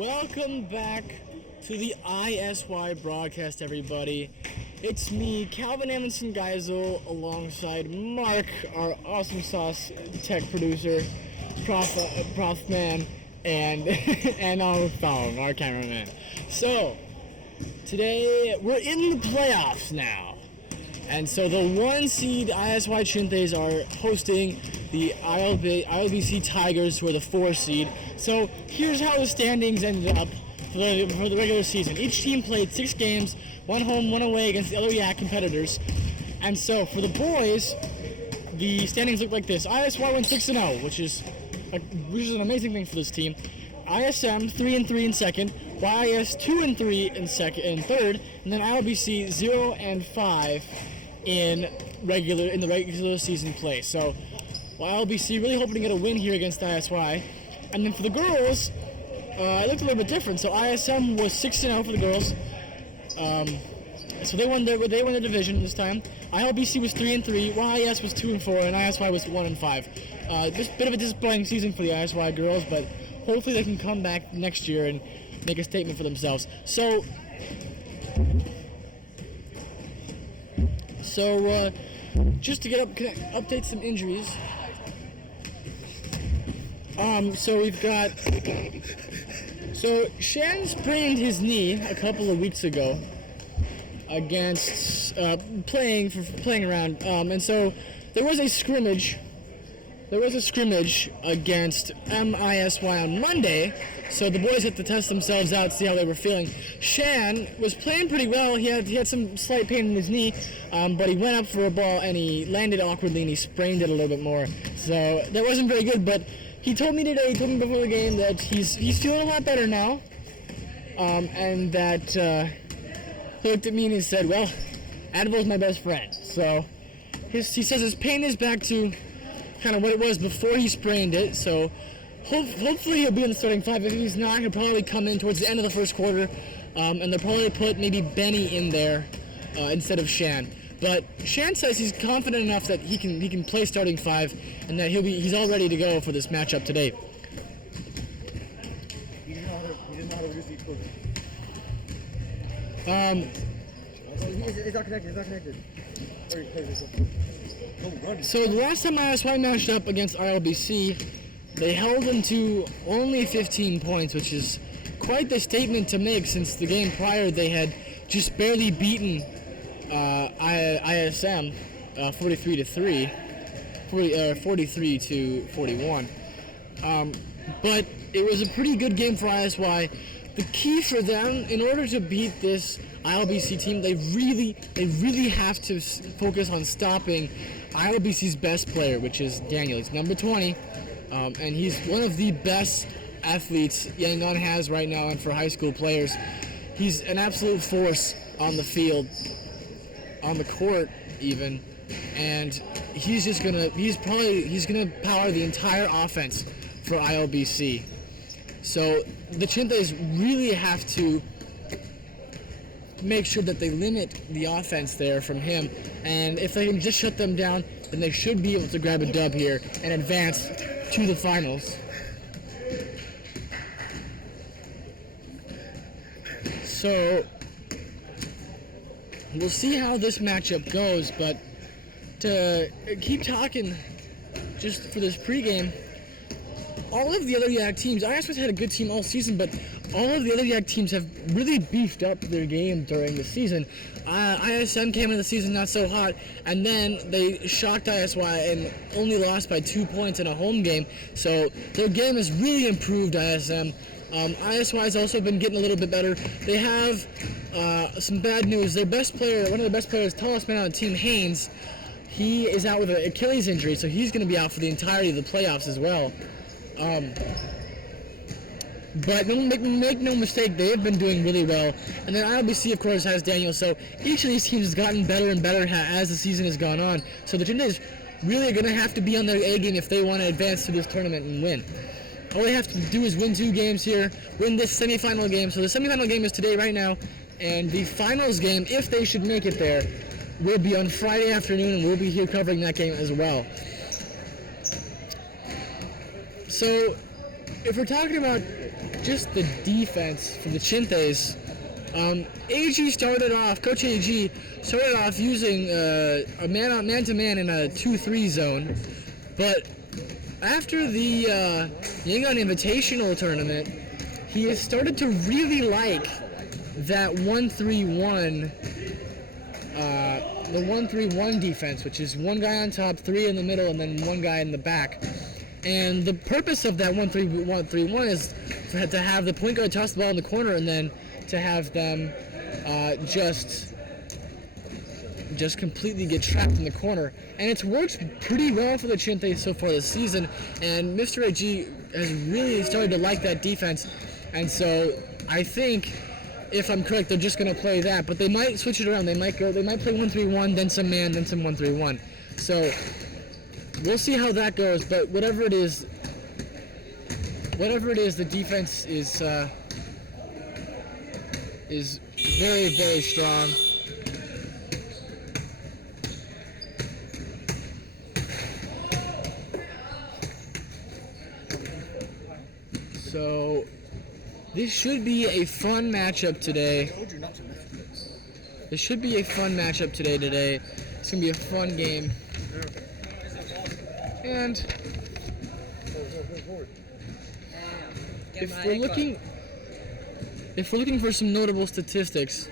Welcome back to the ISY Broadcast, everybody. It's me, Calvin Amundsen Geisel, alongside Mark, our awesome sauce tech producer, prof man, and and Thong, our cameraman. So, today we're in the playoffs now. And so the 1 seed ISY Chintes are hosting the ILBC Tigers, who are the 4 seed. So here's how the standings ended up for the regular season. Each team played 6 games, 1 home, 1 away against the other YAC competitors. And so for the boys, the standings look like this. ISY went 6-0, which is an amazing thing for this team. ISM 3-3 in second, YIS 2-3 in third, and then ILBC 0-5 in the regular season play. So ILBC really hoping to get a win here against ISY. And then for the girls, it looked a little bit different. So ISM was 6-0 for the girls. So they won their division this time. ILBC was 3-3, YIS was 2-4, and ISY was 1-5. Just a bit of a disappointing season for the ISY girls, but hopefully they can come back next year and make a statement for themselves. So just to update some injuries. So we've got. So Shan sprained his knee a couple of weeks ago against playing around. And so there was a scrimmage. Against MISY on Monday, so the boys had to test themselves out, see how they were feeling. Shan was playing pretty well. He had some slight pain in his knee, but he went up for a ball and he landed awkwardly and he sprained it a little bit more. So that wasn't very good, but he told me before the game that he's feeling a lot better now, and that he looked at me and he said, well, Advil's my best friend. So he says his pain is back to kind of what it was before he sprained it, so hopefully he'll be in the starting 5. If he's not, he'll probably come in towards the end of the first quarter, and they'll probably put maybe Benny in there instead of Shan. But Shan says he's confident enough that he can play starting 5, and that he's all ready to go for this matchup today. He didn't know how to use these clothes. It's not connected. So the last time ISY matched up against ILBC, they held them to only 15 points, which is quite the statement to make since the game prior they had just barely beaten ISM 43-41. But it was a pretty good game for ISY. The key for them, in order to beat this ILBC team, they really have to focus on stopping ILBC's best player, which is Daniel. He's number 20, and he's one of the best athletes Yangon has right now, and for high school players, he's an absolute force on the field, on the court even, and he's gonna power the entire offense for ILBC. So the Chintes really have to make sure that they limit the offense there from him, and if they can just shut them down, then they should be able to grab a dub here and advance to the finals. So we'll see how this matchup goes, but to keep talking just for this pregame, all of the other YAC teams, ISY's had a good team all season, but all of the other YAC teams have really beefed up their game during the season. ISM came into the season not so hot, and then they shocked ISY and only lost by 2 points in a home game. So their game has really improved, ISM. ISY has also been getting a little bit better. They have some bad news. Their best player, one of the best players, tallest man on the team, Haynes, he is out with an Achilles injury, so he's going to be out for the entirety of the playoffs as well. But make no mistake, they have been doing really well. And then ILBC, of course, has Daniel. So each of these teams has gotten better and better as the season has gone on. So the Chintes really are going to have to be on their A game if they want to advance to this tournament and win. All they have to do is win 2 games here, win this semifinal game. So the semifinal game is today right now, and the finals game, if they should make it there, will be on Friday afternoon, and we'll be here covering that game as well. So if we're talking about just the defense for the Chintes. AG started off, Coach AG started off using a man-to-man in a 2-3 zone, but after the Yangon Invitational Tournament, he has started to really like that 1-3-1, the 1-3-1 defense, which is one guy on top, three in the middle, and then one guy in the back. And the purpose of that 1-3-1 is to have the point guard toss the ball in the corner and then to have them just completely get trapped in the corner. And it's worked pretty well for the Chintes so far this season, and Mr. AG has really started to like that defense. And so I think, if I'm correct, they're just going to play that, but they might switch it around. They might play 1-3-1, then some man, then some 1-3-1. So we'll see how that goes, but whatever it is, the defense is very, very strong. So this should be a fun matchup today. This should be a fun matchup today. It's going to be a fun game. And if we're looking for some notable statistics,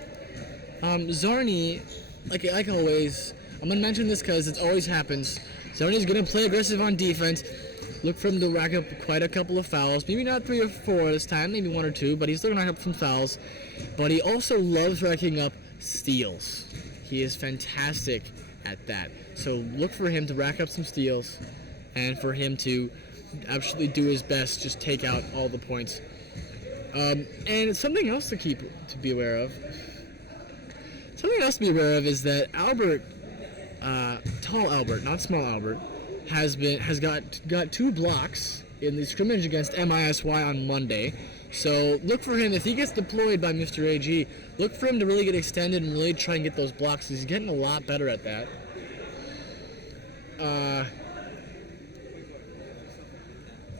Zarni, like always, I'm going to mention this because it always happens. Zarni's going to play aggressive on defense. Look for him to rack up quite a couple of fouls. Maybe not 3 or 4 this time, maybe 1 or 2, but he's still going to rack up some fouls. But he also loves racking up steals. He is fantastic at that. So look for him to rack up some steals and for him to absolutely do his best, just take out all the points. And something else to be aware of. Something else to be aware of is that Albert, tall Albert, not small Albert, has got 2 blocks in the scrimmage against MISY on Monday. So look for him, if he gets deployed by Mr. AG, look for him to really get extended and really try and get those blocks. He's getting a lot better at that.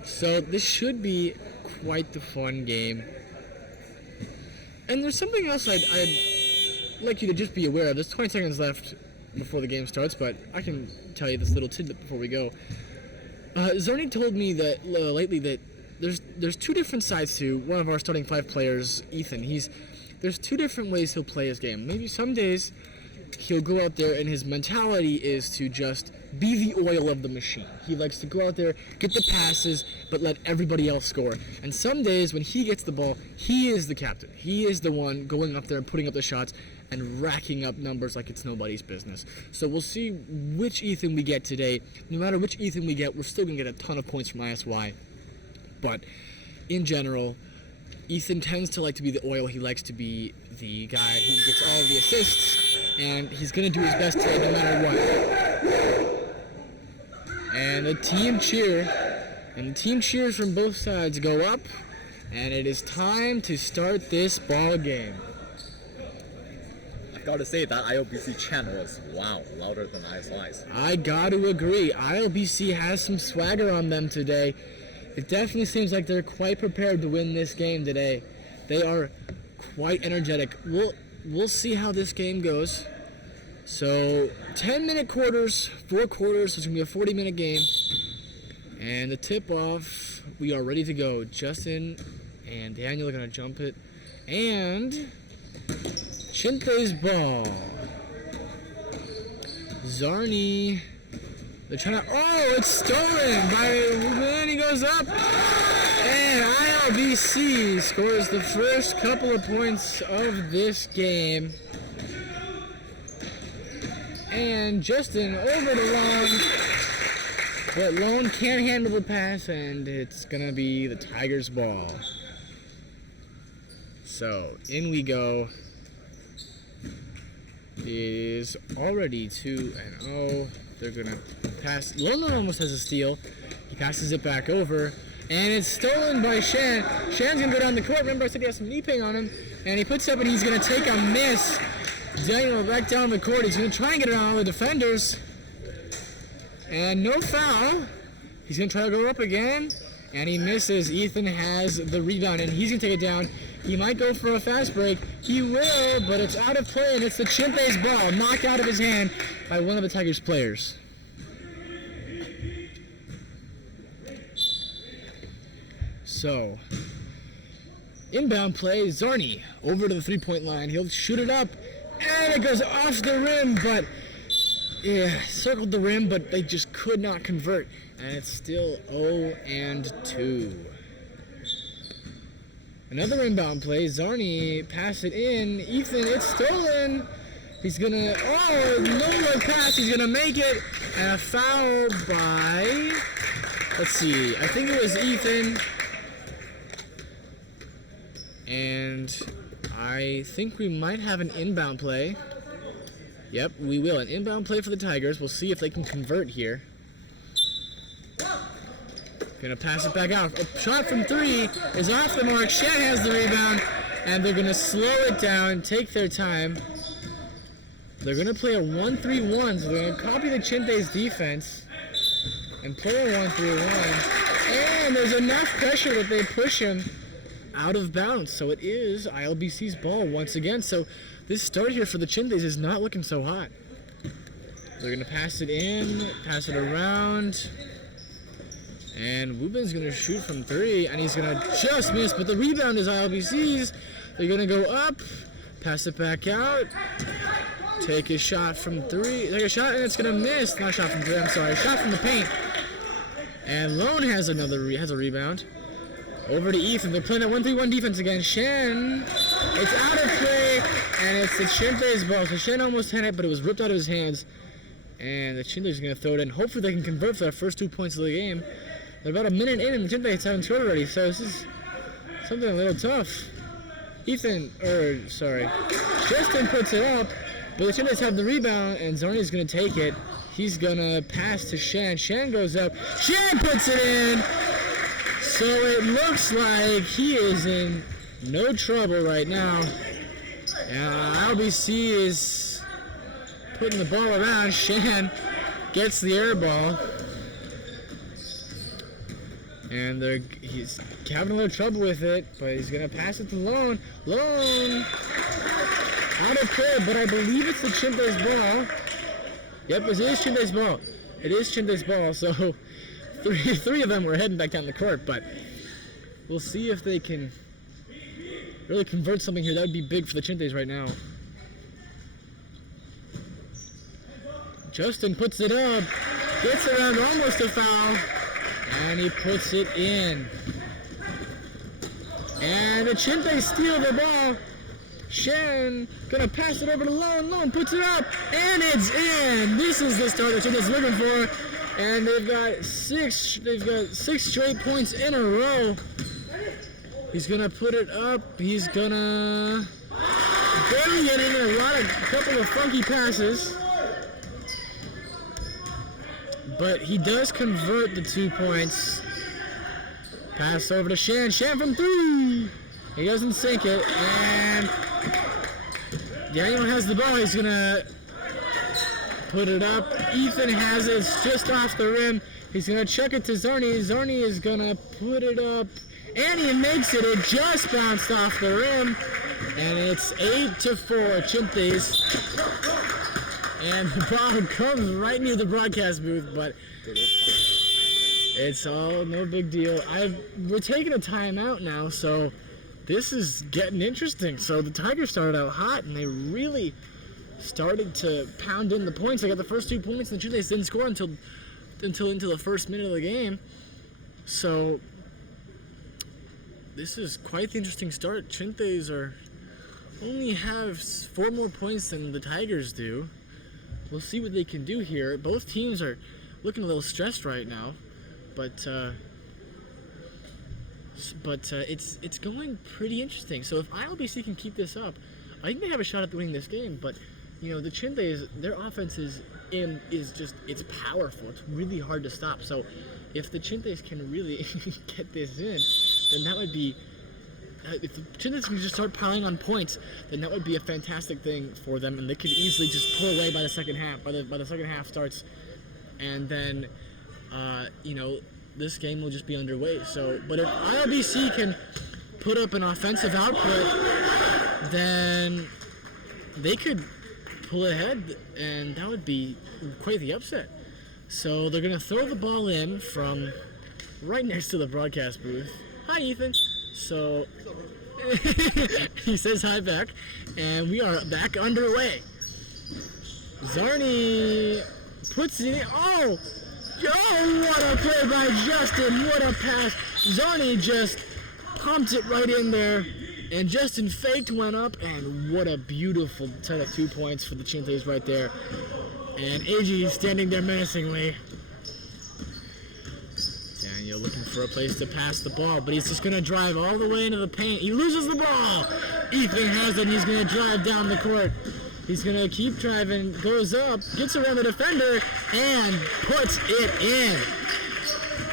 So this should be quite the fun game. And there's something else I'd like you to just be aware of. There's 20 seconds left before the game starts, but I can tell you this little tidbit before we go. Zarni told me that lately that there's 2 different sides to one of our starting 5 players, Ethan. There's 2 different ways he'll play his game. Maybe some days he'll go out there and his mentality is to just be the oil of the machine. He likes to go out there, get the passes, but let everybody else score. And some days when he gets the ball, he is the captain. He is the one going up there and putting up the shots and racking up numbers like it's nobody's business. So we'll see which Ethan we get today. No matter which Ethan we get, we're still going to get a ton of points from ISY. But in general, Ethan tends to like to be the oil. He likes to be the guy who gets all of the assists, and he's going to do his best today no matter what. And the team cheers from both sides go up, and it is time to start this ball game. I've got to say that ILBC chant was, wow, louder than ISY's. I got to agree. ILBC has some swagger on them today. It definitely seems like they're quite prepared to win this game today. They are quite energetic. We'll see how this game goes. So 10-minute quarters, 4 quarters. So it's going to be a 40-minute game. And the tip-off, we are ready to go. Justin and Daniel are going to jump it. And Chinte's ball. Zarni. They're trying to... Oh, it's stolen by... Then he goes up. And ILBC scores the first couple of points of this game. And Justin over to Lone. But Lone can't handle the pass, and it's going to be the Tigers' ball. So, in we go. It is already 2-0. They're going to pass. Lone almost has a steal. He passes it back over. And it's stolen by Shan. Shan's going to go down the court. Remember, I said he has some knee pain on him. And he puts up and he's going to take a miss. Daniel back down the court. He's going to try and get around all the defenders. And no foul. He's going to try to go up again. And he misses. Ethan has the rebound, and he's going to take it down. He might go for a fast break. He will, but it's out of play, and it's the Chimpe's ball knocked out of his hand by one of the Tigers players. So, inbound play, Zarni over to the three-point line. He'll shoot it up, and it goes off the rim, but circled the rim, but they just could not convert. And it's still 0-2. Another inbound play. Zarni pass it in. Ethan, it's stolen. He's gonna, no pass. He's gonna make it. And a foul by, let's see, I think it was Ethan. And I think we might have an inbound play. Yep, we will. An inbound play for the Tigers. We'll see if they can convert here. Gonna pass it back out. A shot from three is off the mark. Shen has the rebound, and they're gonna slow it down, take their time. They're gonna play a 1-3-1, so they're gonna copy the Chimpe's defense and play a 1-3-1. And there's enough pressure that they push him out of bounds. So it is ILBC's ball once again. So this start here for the Chimpes is not looking so hot. They're gonna pass it in, pass it around. And Wubin's going to shoot from three, and he's going to just miss, but the rebound is ILBC's. They're going to go up, pass it back out, take a shot from three, take a shot, and it's going to miss. Not a shot from three, I'm sorry, shot from the paint. And Lone has has a rebound. Over to Ethan. They're playing a 1-3-1 defense again. Shen, it's out of play, and it's the Chimpe's ball. So Shen almost had it, but it was ripped out of his hands. And the Chimpe's going to throw it in. Hopefully they can convert for their first 2 points of the game. They're about a minute in, and the Chimpe's haven't scored already, so this is something a little tough. Justin puts it up, but the Chimpe's have the rebound, and Zarni's going to take it. He's going to pass to Shen. Shen goes up. Shen puts it in! So it looks like he is in no trouble right now. LBC is putting the ball around. Shen gets the air ball. And he's having a little trouble with it, but he's going to pass it to Lone. Lone out of play, but I believe it's the Chimpe's ball. Yep, it is Chimpe's ball. It is Chimpe's ball, so three of them were heading back down the court, but we'll see if they can really convert something here. That would be big for the Chimpe's right now. Justin puts it up, gets around almost a foul. And he puts it in. And the Chimpe's steal the ball. Shen gonna pass it over to Lone. Lone puts it up, and it's in. This is the start the Chimpe's looking for. And they've got six straight points in a row. He's gonna put it up. He's gonna bury it in a couple of funky passes. But he does convert the 2 points. Pass over to Shen. Shen from three. He doesn't sink it. And Daniel has the ball. He's going to put it up. Ethan has it. It's just off the rim. He's going to chuck it to Zarni. Zarni is going to put it up. And he makes it. It just bounced off the rim. And it's 8-4 Chimpe's. And the ball comes right near the broadcast booth, but it's all no big deal. We're taking a timeout now, so this is getting interesting. So the Tigers started out hot, and they really started to pound in the points. They got the first 2 points, and the Chimpe's didn't score until into the first minute of the game. So this is quite the interesting start. Chimpe's only have 4 more points than the Tigers do. We'll see what they can do here. Both teams are looking a little stressed right now, but it's going pretty interesting. So if ILBC can keep this up, I think they have a shot at winning this game. But the Chimpe's, their offense is it's powerful. It's really hard to stop. So if the Chimpe's can really get this in, then that would be. If the Chimpe's can just start piling on points, then that would be a fantastic thing for them, and they could easily just pull away by the second half. By the second half starts, and then this game will just be underway. So, but if ILBC can put up an offensive output, then they could pull ahead, and that would be quite the upset. So they're going to throw the ball in from right next to the broadcast booth. Hi, Ethan. So he says hi back, and we are back underway. Zarni puts it in. Oh, what a play by Justin. What a pass. Zarni just pumped it right in there, and Justin faked, went up, and what a beautiful set of 2 points for the Chintes right there. And AG standing there menacingly. Daniel looking for a place to pass the ball, but he's just going to drive all the way into the paint. He loses the ball. Ethan has it, and he's going to drive down the court. He's going to keep driving, goes up, gets around the defender, and puts it in.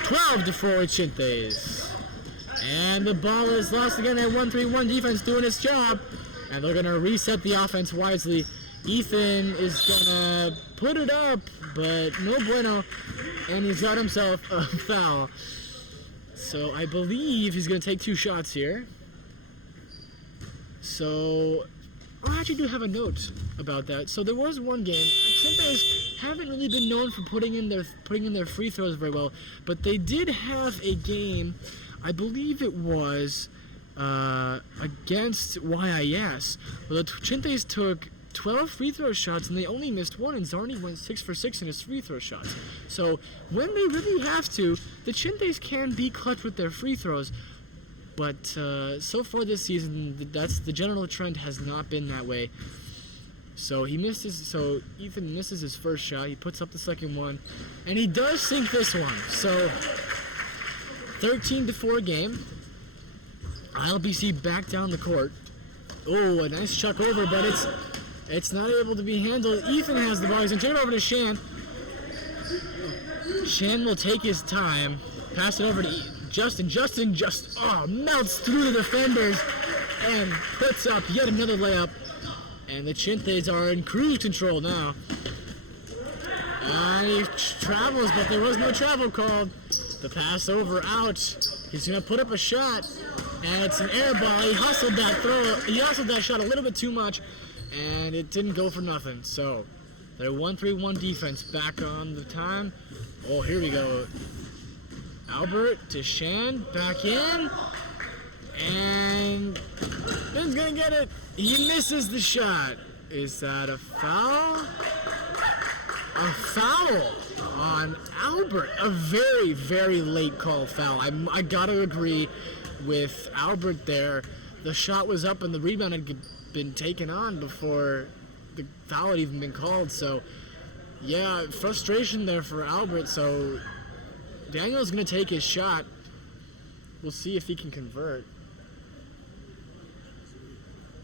12-4 Chintes. And the ball is lost again. That 1-3-1 defense doing its job. And they're going to reset the offense wisely. Ethan is going to put it up, but no bueno. And he's got himself a foul. So I believe he's going to take 2 shots here. So I actually do have a note about that. So there was one game. Chintes haven't really been known for putting in their free throws very well, but they did have a game. I believe it was against YIS, where the Chintes took 12 free throw shots and they only missed 1, and Zarni went 6 for 6 in his free throw shots. So when they really have to, the Chintes can be clutch with their free throws, but so far this season, that's the general trend has not been that way. So Ethan misses his first shot. He puts up the second one, and he does sink this one. So 13-4 game. ILBC back down the court. Oh, a nice chuck over, but it's not able to be handled. Ethan has the ball. He's going to take it over to Shan. Shan will take his time. Pass it over to Justin. Justin just melts through the defenders and puts up yet another layup. And the Chintes are in cruise control now. And he travels, but there was no travel called. The pass over out. He's going to put up a shot, and it's an air ball. He hustled that shot a little bit too much, and it didn't go for nothing. So their 1-3-1 defense back on the time. Oh, here we go. Albert to Shan, back in, and Ben's going to get it. He misses the shot. Is that a foul? A foul on Albert. A very, very late call foul. I gotta agree with Albert there. The shot was up and the rebound had been taken on before the foul had even been called. So, yeah, frustration there for Albert. So, Daniel's gonna take his shot. We'll see if he can convert.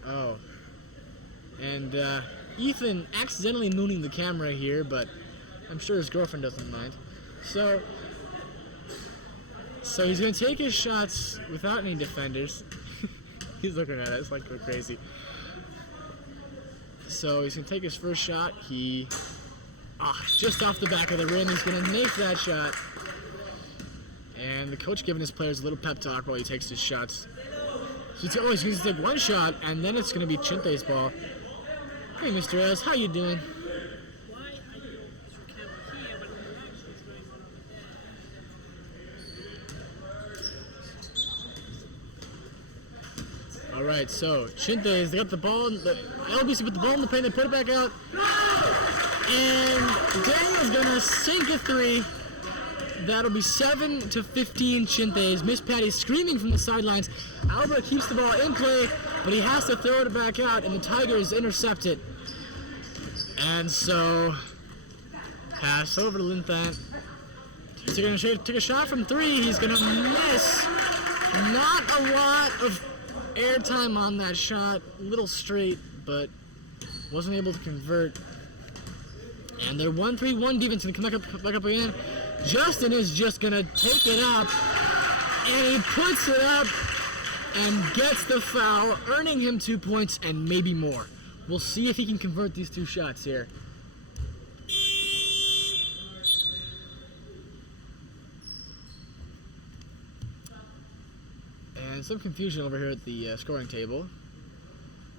Oh. And Ethan accidentally mooning the camera here, but I'm sure his girlfriend doesn't mind. So he's going to take his shots without any defenders. He's looking at us like we're crazy. So he's going to take his first shot. Just off the back of the rim, he's going to make that shot. And the coach giving his players a little pep talk while he takes his shots. So he's going to take one shot, and then it's going to be Chinte's ball. Hey, Mr. S, how you doing? Why are you your camera here when the action is going on over there? All right, so Chintes, they got the ball. ILBC put the ball in the paint. They put it back out, and Daniel's gonna sink a 3. That'll be 7-15 Chintes. Miss Patty screaming from the sidelines. Albert keeps the ball in play, but he has to throw it back out, and the Tigers intercept it. And so, pass over to Linthan. He's going to take a shot from 3. He's going to miss. Not a lot of airtime on that shot. A little straight, but wasn't able to convert. And their 1-3-1 defense going to come back up again. Justin is just going to take it up, and he puts it up and gets the foul, earning him 2 points and maybe more. We'll see if he can convert these 2 shots here. And some confusion over here at the scoring table.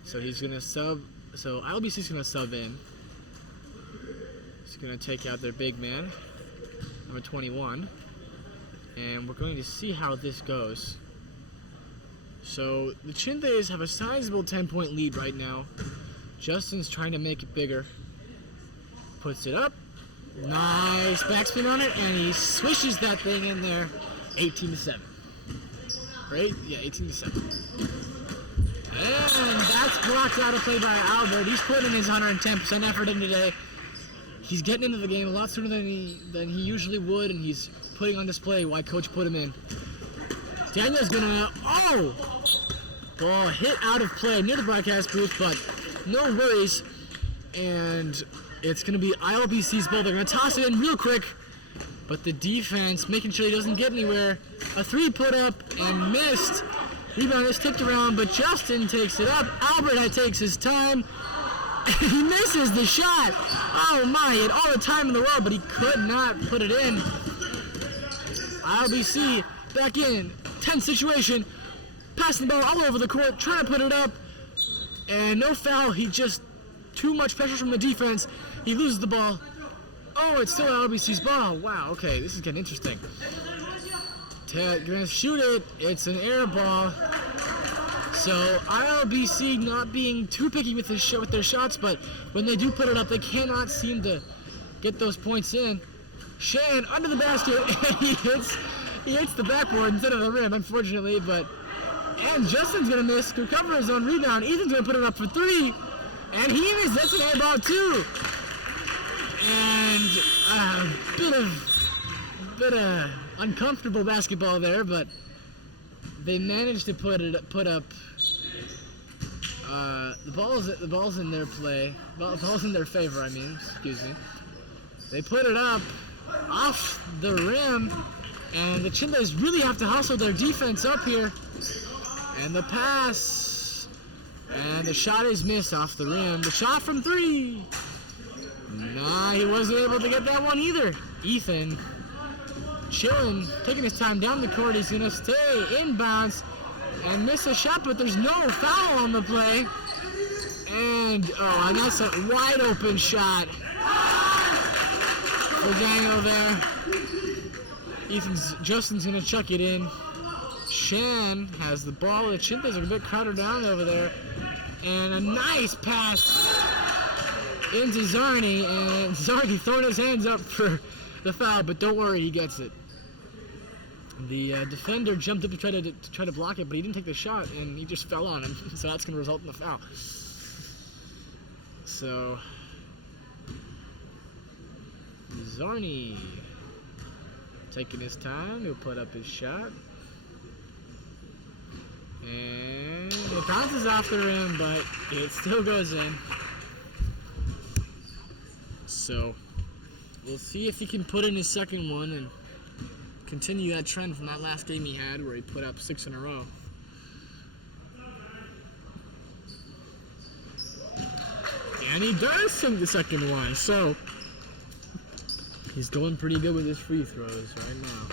So he's going to sub. So ILBC's going to sub in. He's going to take out their big man, number 21. And we're going to see how this goes. So the Chindays have a sizable 10-point lead right now. Justin's trying to make it bigger. Puts it up. Nice backspin on it, and he swishes that thing in there. 18-7. Right? Yeah, 18-7. And that's blocked out of play by Albert. He's putting his 110% effort in today. He's getting into the game a lot sooner than he usually would, and he's putting on display why coach put him in. Daniel's gonna, ball hit out of play near the broadcast booth, but no worries. And it's gonna be ILBC's ball. They're gonna toss it in real quick, but the defense making sure he doesn't get anywhere. A 3 put up and missed. Rebound is tipped around, but Justin takes it up. Albert takes his time. He misses the shot. Oh my, he had all the time in the world, but he could not put it in. ILBC back in. Tense situation. Passing the ball all over the court, trying to put it up. And no foul. He just, too much pressure from the defense. He loses the ball. Oh, it's still ILBC's ball. Wow, okay, this is getting interesting. Gonna shoot it. It's an air ball. So ILBC not being too picky with their shots, but when they do put it up, they cannot seem to get those points in. Shan under the basket, and he hits the backboard instead of the rim, unfortunately. And Justin's gonna miss to cover his own rebound. Ethan's gonna put it up for 3, and he misses. That's an air ball too. And a bit of uncomfortable basketball there, but they managed to put up. The ball's in their play. The ball's in their favor. Excuse me. They put it up off the rim, and the Chindays really have to hustle their defense up here. And the pass, and the shot is missed off the rim. The shot from 3. Nah, he wasn't able to get that one either. Ethan chilling, taking his time down the court. He's gonna stay inbounds and miss a shot, but there's no foul on the play. And that's a wide open shot for Daniel there. Justin's gonna chuck it in. Shan has the ball. The Chindays are a bit crowded down over there. And a nice pass into Zarni, and Zarni throwing his hands up for the foul, but don't worry, he gets it. The defender jumped up to try to block it, but he didn't take the shot, and he just fell on him, so that's going to result in the foul. So, Zarni taking his time, he'll put up his shot. And it bounces off the rim, but it still goes in. So, we'll see if he can put in his second one and continue that trend from that last game he had where he put up 6 in a row. And he does sink the second one, so he's going pretty good with his free throws right now.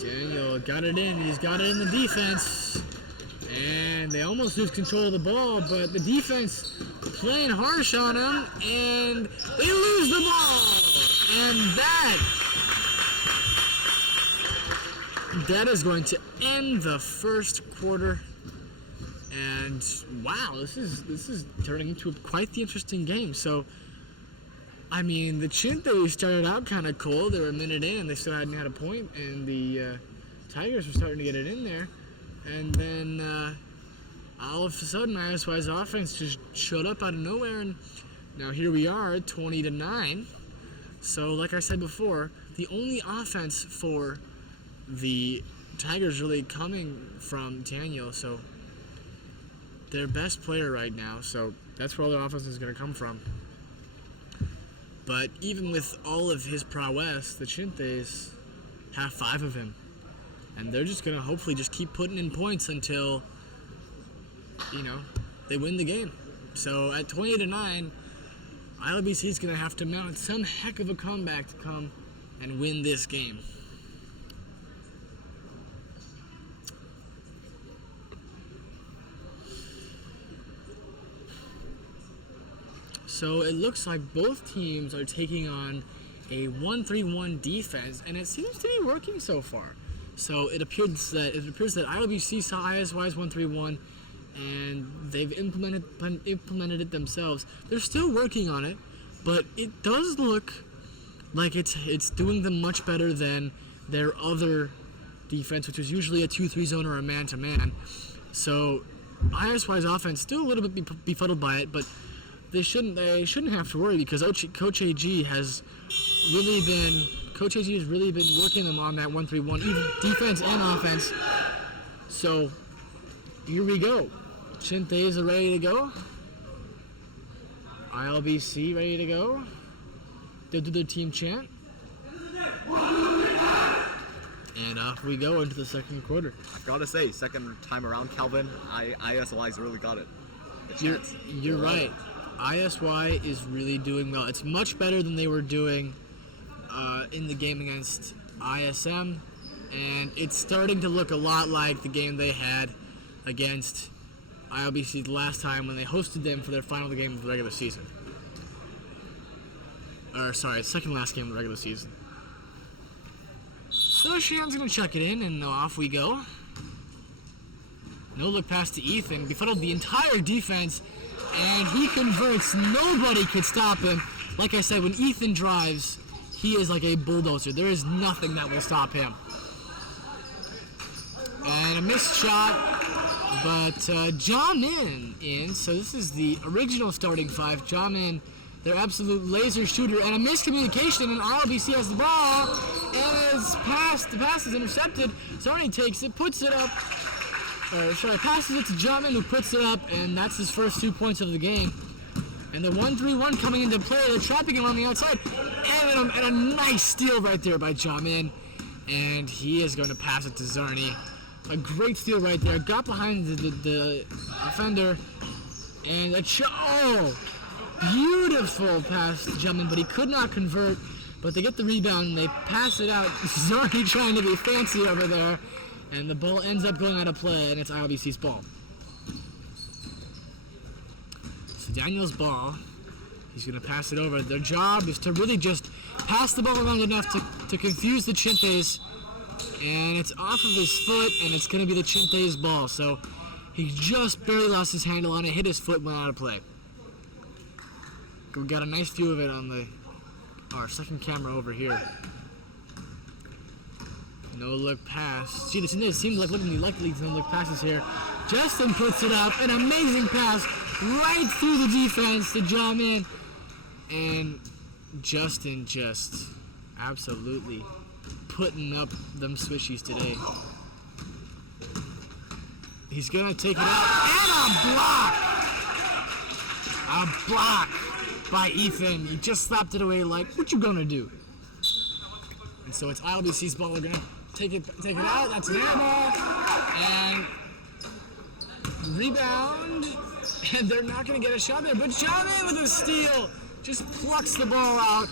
Daniel got it in. He's got it in the defense. And they almost lose control of the ball, but the defense playing harsh on them, and they lose the ball. And that is going to end the first quarter. And wow, this is turning into quite the interesting game. So, the Chindays started out kind of cold. They were a minute in, and they still hadn't had a point, and the Tigers were starting to get it in there. And then all of a sudden, ISY's offense just showed up out of nowhere, and now here we are, 20-9. So, like I said before, the only offense for the Tigers really coming from Daniel. So, their best player right now. So that's where all their offense is going to come from. But even with all of his prowess, the Chindays have 5 of him. And they're just going to hopefully just keep putting in points until, they win the game. So at 20-9, ILBC is going to have to mount some heck of a comeback to come and win this game. So it looks like both teams are taking on a 1-3-1 defense, and it seems to be working so far. So it appears that ILBC saw ISY's 1-3-1, and they've implemented it themselves. They're still working on it, but it does look like it's doing them much better than their other defense, which was usually a 2-3 zone or a man-to-man. So ISY's offense still a little bit befuddled by it, but they shouldn't have to worry because Coach AG has really been working them on that 1-3-1, even defense and offense. So here we go. Chintays are ready to go. ILBC ready to go. They'll do their team chant. And off we go into the second quarter. I've got to say, second time around, Calvin, ISY's really got it. You're right. ISY is really doing well. It's much better than they were doing in the game against ISM, and it's starting to look a lot like the game they had against ILBC the last time when they hosted them for their final game of the regular season. Second last game of the regular season. So Shan's going to chuck it in, and off we go. No look pass to Ethan. Befuddled the entire defense, and he converts. Nobody could stop him. Like I said, when Ethan drives, he is like a bulldozer. There is nothing that will stop him. And a missed shot, but Jamin in. So this is the original starting five. Jamin, their absolute laser shooter, and a miscommunication, and ILBC has the ball, and the pass is intercepted. Zarni takes it, passes it to Jamin, who puts it up, and that's his first 2 points of the game. And the 1-3-1 coming into play, they're trapping him on the outside, and a nice steal right there by Jamin, and he is going to pass it to Zarni. A great steal right there, got behind the defender, and beautiful pass to Jamin, but he could not convert. But they get the rebound and they pass it out. Zarni trying to be fancy over there, and the ball ends up going out of play, and it's ILBC's ball. So Daniel's ball, he's going to pass it over. Their job is to really just pass the ball around enough to confuse the Chintays, and it's off of his foot, and it's going to be the Chintays' ball. So he just barely lost his handle on it, hit his foot, went out of play. We got a nice view of it on our second camera over here. No look pass. See, it seems like looking likely to no look passes here. Justin puts it up, an amazing pass right through the defense to Jamin, and Justin just absolutely putting up them swishies today. He's gonna take it out, and a block by Ethan. He just slapped it away like, what you gonna do? And so it's ILBC's ball. They're gonna take it out. That's an air ball. And rebound. And they're not gonna get a shot there. But Jamin with a steal just plucks the ball out.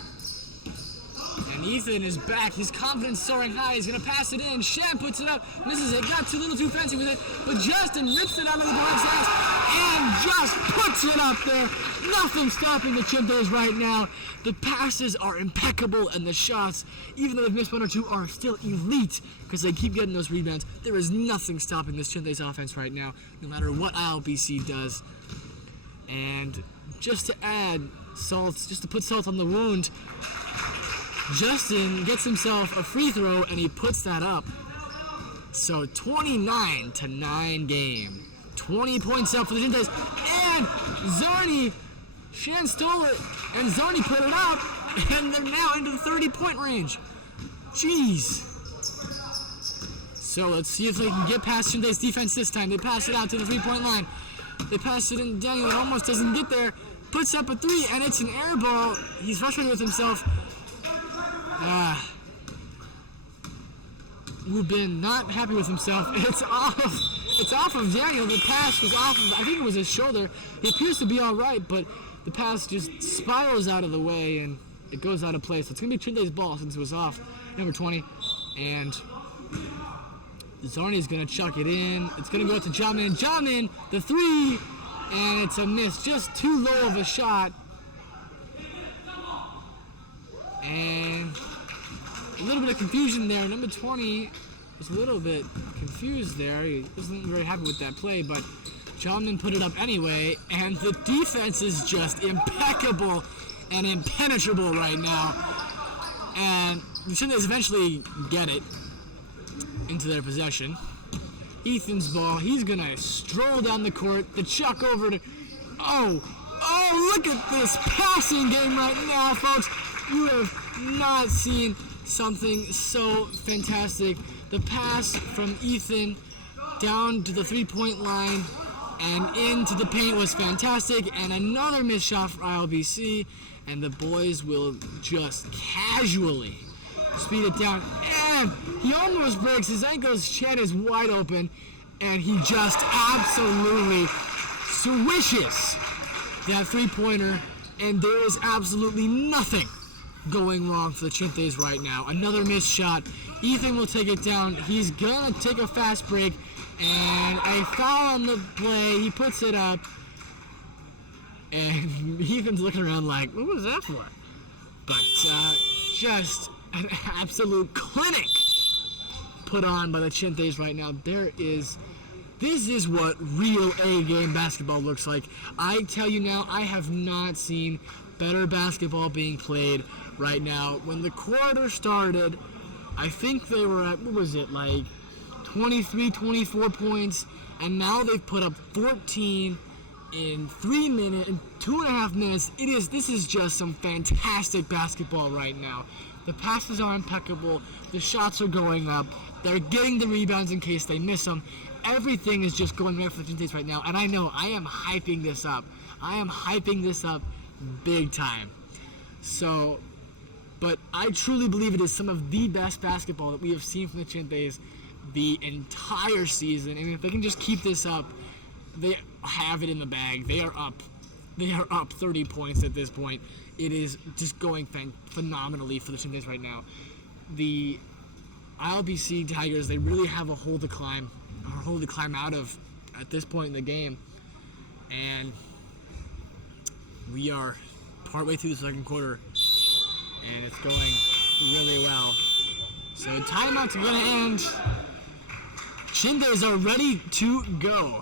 And Ethan is back. His confidence soaring high. He's gonna pass it in. Sham puts it up. Misses it. Got too little too fancy with it. But Justin rips it out of the board's ass and just puts it up there. Nothing stopping the Chintays right now. The passes are impeccable, and the shots, even though they've missed one or two, are still elite because they keep getting those rebounds. There is nothing stopping this Chintays offense right now, no matter what ILBC does. And just to add salt, just to put salt on the wound, Justin gets himself a free throw, and he puts that up. So 29-9 game. 20 points up for the Chintays. And Zarni, Shan stole it, and Zarni put it up, and they're now into the 30-point range. Jeez. So let's see if they can get past Chintays' defense this time. They pass it out to the 3-point line. They pass it in. Daniel, it almost doesn't get there. Puts up a 3, and it's an air ball. He's frustrated with himself. Rubin not happy with himself. It's off of Daniel. The pass was off of, I think it was his shoulder. He appears to be all right, but the pass just spirals out of the way and it goes out of play. So it's going to be Chintays' ball since it was off number 20. And Zarni is going to chuck it in. It's going to go to Jamin. Jamin, the 3, and it's a miss. Just too low of a shot. And a little bit of confusion there. Number 20 was a little bit confused there. He wasn't very happy with that play, but John put it up anyway. And the defense is just impeccable and impenetrable right now. And the Chindays eventually get it into their possession. Ethan's ball. He's going to stroll down the court. The chuck over to... Oh, look at this passing game right now, folks. You have not seen something so fantastic. The pass from Ethan down to the three-point line and into the paint was fantastic. And another missed shot for ILBC. And the boys will just casually speed it down. And he almost breaks his ankles. Chad is wide open. And he just absolutely swishes that three-pointer. And there is absolutely nothing going wrong for the Chintays right now. Another missed shot. Ethan will take it down. He's going to take a fast break. And a foul on the play. He puts it up. And Ethan's looking around like, what was that for? But just an absolute clinic put on by the Chintays right now. This is what real A-game basketball looks like. I tell you now, I have not seen better basketball being played right now. When the quarter started, I think they were at, 23, 24 points, and now they've put up 14 in 3 minutes, in 2.5 minutes. This is just some fantastic basketball right now. The passes are impeccable. The shots are going up. They're getting the rebounds in case they miss them. Everything is just going right for the Chintays right now. And I know I am hyping this up. I am hyping this up big time. So, but I truly believe it is some of the best basketball that we have seen from the Chintays the entire season. And if they can just keep this up, they have it in the bag. They are up 30 points at this point. It is just going phenomenally for the Chintays right now. The ILBC Tigers, they really have a hole to climb out of at this point in the game. And we are partway through the second quarter, and it's going really well. So timeouts are going to end. Chintays are ready to go.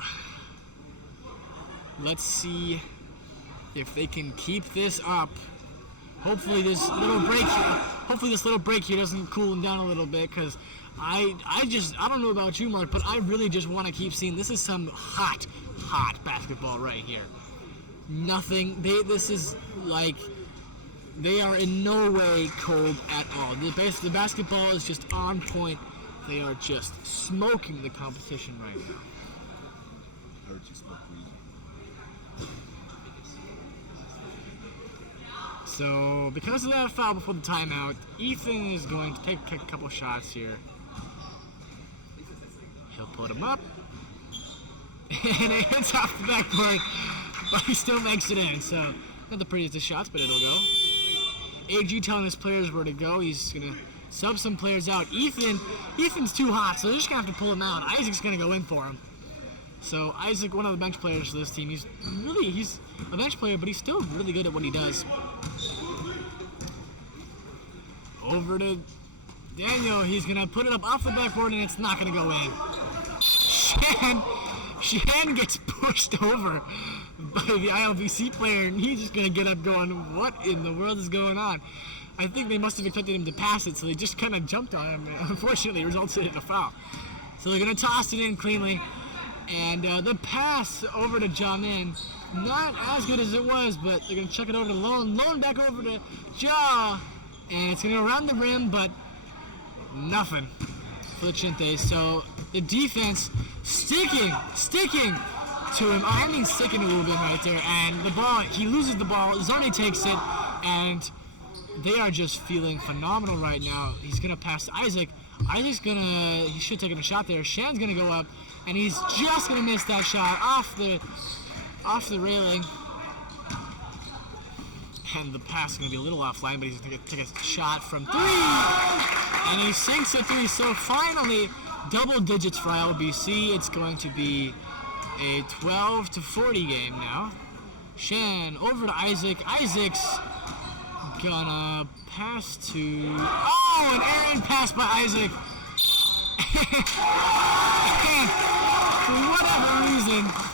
Let's see if they can keep this up. Hopefully this little break here doesn't cool them down a little bit, because I don't know about you, Mark, but I really just want to keep seeing. This is some hot basketball right here. This is like, they are in no way cold at all. The basketball is just on point. They are just smoking the competition right now. I heard you smoke weed. So, because of that foul before the timeout, Ethan is going to take a couple shots here. He'll put him up. And it hits off the backboard, but he still makes it in. So, not the prettiest of shots, but it'll go. AG telling his players where to go. He's going to sub some players out. Ethan's too hot, so they're just going to have to pull him out. Isaac's going to go in for him. So, Isaac, one of the bench players for this team, he's a bench player, but he's still really good at what he does. Over to Daniel. He's going to put it up off the backboard, and it's not going to go in. Shan gets pushed over by the ILBC player, and he's just going to get up going, what in the world is going on? I think they must have expected him to pass it, so they just kind of jumped on him, and unfortunately it resulted in a foul. So they're going to toss it in cleanly, and the pass over to Jamin, not as good as it was, but they're going to check it over to Lone back over to Ja, and it's going to go around the rim, but nothing for the Chintays. So the defense sticking to him. I mean sticking a little bit right there, and the ball, he loses the ball, Zone takes it, and they are just feeling phenomenal right now. He's going to pass to Isaac. He should have taken a shot there. Shan's going to go up, and he's just going to miss that shot off the railing. And the pass is going to be a little offline, but he's going to take a shot from 3. And he sinks a 3. So finally, double digits for ILBC. It's going to be a 12-40 game now. Shan over to Isaac. Isaac's Gonna pass to... Oh, an errant pass by Isaac.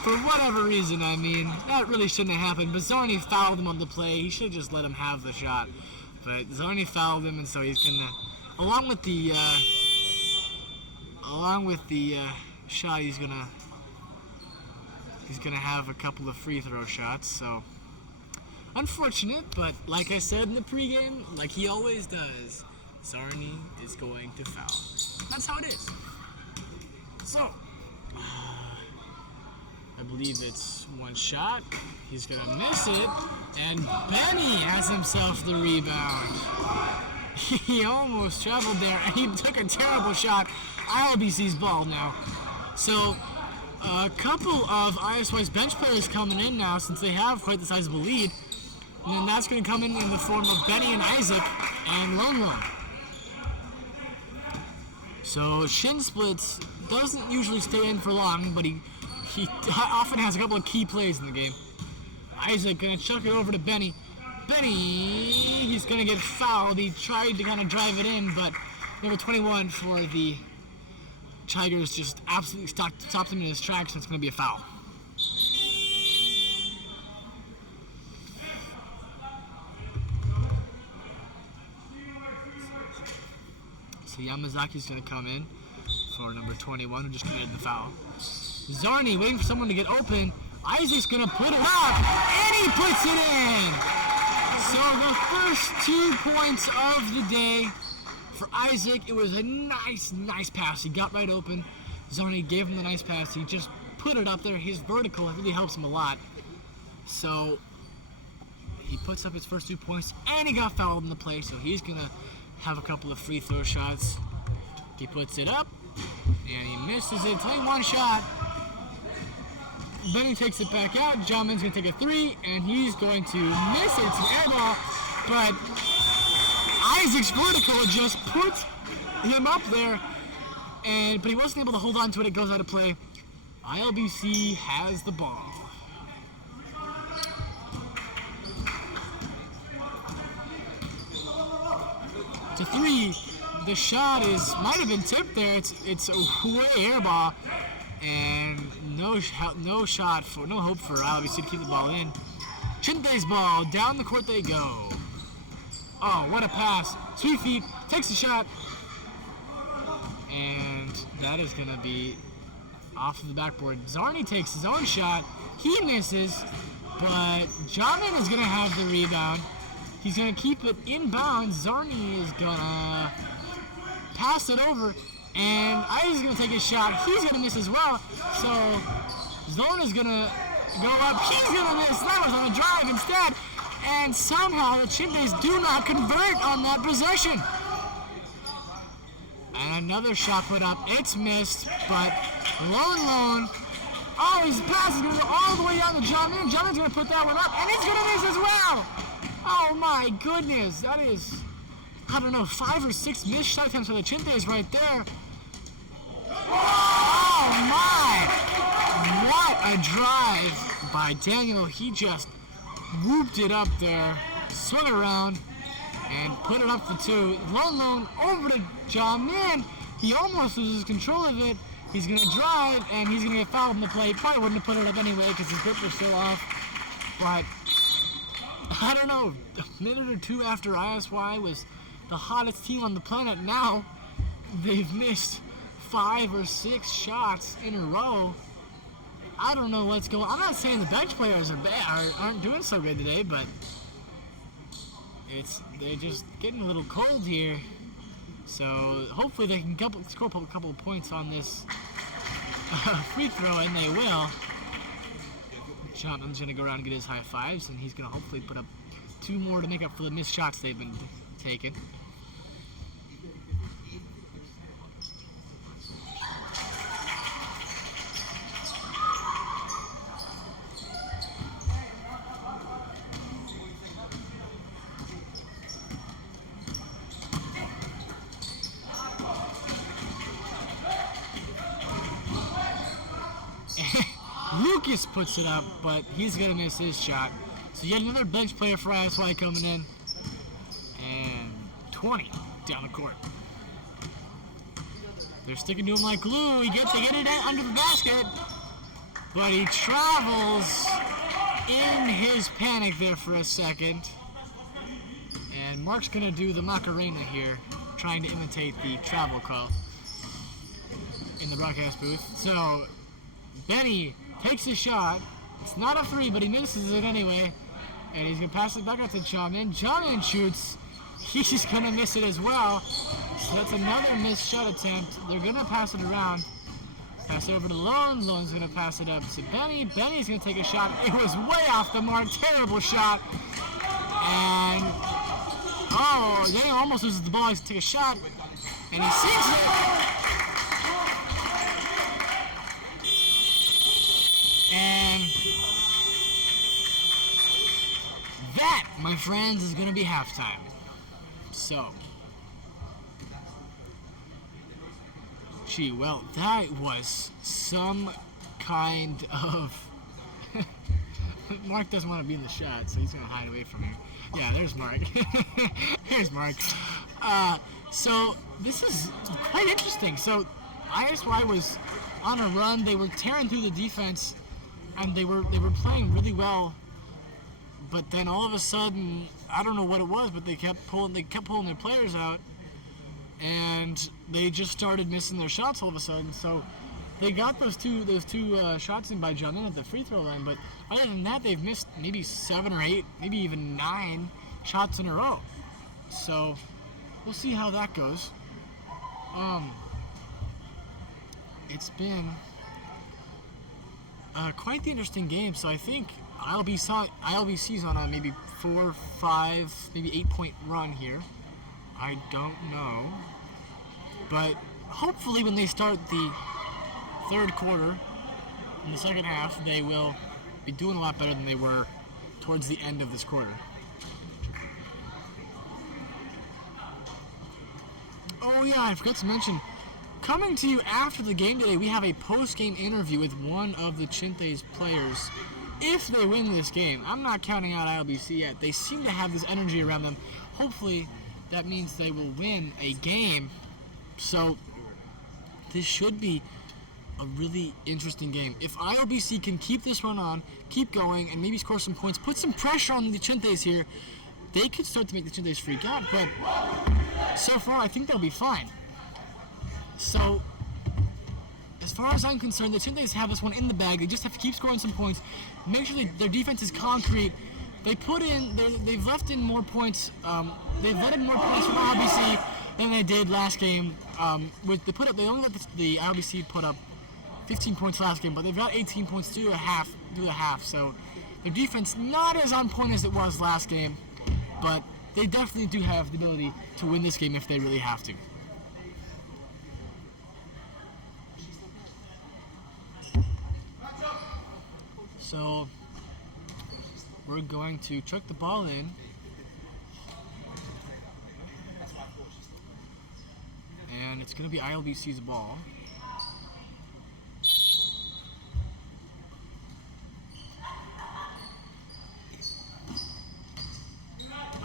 For whatever reason, I mean, that really shouldn't have happened. But Zarni fouled him on the play. He should have just let him have the shot. But Zarni fouled him, and so he's gonna, along with the shot, he's gonna have a couple of free throw shots. So unfortunate, but like I said in the pregame, like he always does, Zarni is going to foul. That's how it is. So, I believe it's one shot. He's going to miss it. And Benny has himself the rebound. He almost traveled there, and he took a terrible shot. ILBC's ball now. So, a couple of ISY's bench players coming in now, since they have quite the sizable lead. And then that's going to come in the form of Benny and Isaac and Lone Lone. So Shin Splits doesn't usually stay in for long, but he often has a couple of key plays in the game. Isaac gonna chuck it over to Benny. Benny, he's gonna get fouled. He tried to kind of drive it in, but number 21 for the Tigers just absolutely stopped him in his tracks, and it's gonna be a foul. So Yamazaki's going to come in for number 21, who just committed the foul. Zarni waiting for someone to get open. Isaac's going to put it up, and he puts it in! So the first 2 points of the day for Isaac. It was a nice pass. He got right open. Zarni gave him the nice pass. He just put it up there. His vertical really helps him a lot. So he puts up his first 2 points, and he got fouled in the play, so he's going to have a couple of free throw shots. He puts it up, and he misses it. It's only one shot. Benny takes it back out. John Minn's going to take a 3, and he's going to miss it. It's an air ball, but Isaac's vertical just puts him up there, but he wasn't able to hold on to it. It goes out of play. ILBC has the ball. To 3, the shot might have been tipped there. It's a way air ball, and no hope for ILBC to keep the ball in. Chinte's ball, down the court they go. Oh, what a pass! 2 feet, takes a shot, and that is gonna be off of the backboard. Zarni takes his own shot. He misses, but Jamin is gonna have the rebound. He's going to keep it inbounds. Zarni is going to pass it over, and Isaac's going to take a shot. He's going to miss as well. So Zone is going to go up. He's going to miss. That was on a drive instead. And somehow the Chintes do not convert on that possession. And another shot put up. It's missed, but Lone. Oh, his pass is going to go all the way down to John Min. John Min's going to put that one up, and he's going to miss as well. Oh my goodness, that is, I don't know, 5 or 6 missed shot attempts for the Chintes right there. Oh my! What a drive by Daniel. He just whooped it up there, swung around, and put it up for 2. Lone over to John Min. He almost loses control of it. He's going to drive, and he's going to get fouled in the play. Probably wouldn't have put it up anyway because his grip was still off. But I don't know, a minute or 2 after ISY was the hottest team on the planet, now they've missed 5 or 6 shots in a row. I don't know what's going on. I'm not saying the bench players aren't doing so good today, but they're just getting a little cold here. So hopefully they can score a couple of points on this free throw, and they will. Jonathan's going to go around and get his high fives, and he's going to hopefully put up 2 more to make up for the missed shots they've been taking. Lucas puts it up, but he's going to miss his shot. So yet another bench player for ISY coming in. 20 down the court. They're sticking to him like glue. They get it under the basket, but he travels in his panic there for a second. And Mark's gonna do the Macarena here, trying to imitate the travel call in the broadcast booth. So Benny takes a shot. It's not a three, but he misses it anyway. And he's gonna pass it back out to Jamin. Jamin shoots. He's gonna miss it as well. So that's another missed shot attempt. They're gonna pass it around. Pass it over to Lone. Lone's gonna pass it up to Benny. Benny's gonna take a shot. It was way off the mark. Terrible shot. And Daniel almost loses the ball. He's gonna take a shot, and he sinks it. And that, my friends, is gonna be halftime. So, gee, well, that was some kind of... Mark doesn't want to be in the shot, so he's going to hide away from here. Yeah, there's Mark. Here's Mark. So, this is quite interesting. So, ISY was on a run. They were tearing through the defense, and they were playing really well. But then all of a sudden, I don't know what it was, but they kept pulling their players out, and they just started missing their shots all of a sudden. So they got those two shots in by Jamin at the free throw line, but other than that, they've missed maybe 7 or 8, maybe even 9 shots in a row. So we'll see how that goes. It's been quite the interesting game. So I think ILBC's on a maybe 4, 5, maybe 8-point run here. I don't know. But hopefully when they start the third quarter, in the second half, they will be doing a lot better than they were towards the end of this quarter. Oh yeah, I forgot to mention, coming to you after the game today, we have a post-game interview with one of the Chinte's players. If they win this game, I'm not counting out ILBC yet. They seem to have this energy around them. Hopefully, that means they will win a game. So, this should be a really interesting game. If ILBC can keep this run on, keep going, and maybe score some points, put some pressure on the Chintes here, they could start to make the Chintes freak out. But so far, I think they'll be fine. So, as far as I'm concerned, the Chintes have this one in the bag. They just have to keep scoring some points. Make sure their defense is concrete. They've left in more points. They've let in more points from ILBC than they did last game. They only let the ILBC put up 15 points last game, but they've got 18 points through the half. So their defense not as on point as it was last game, but they definitely do have the ability to win this game if they really have to. So we're going to chuck the ball in. And it's going to be ILBC's ball.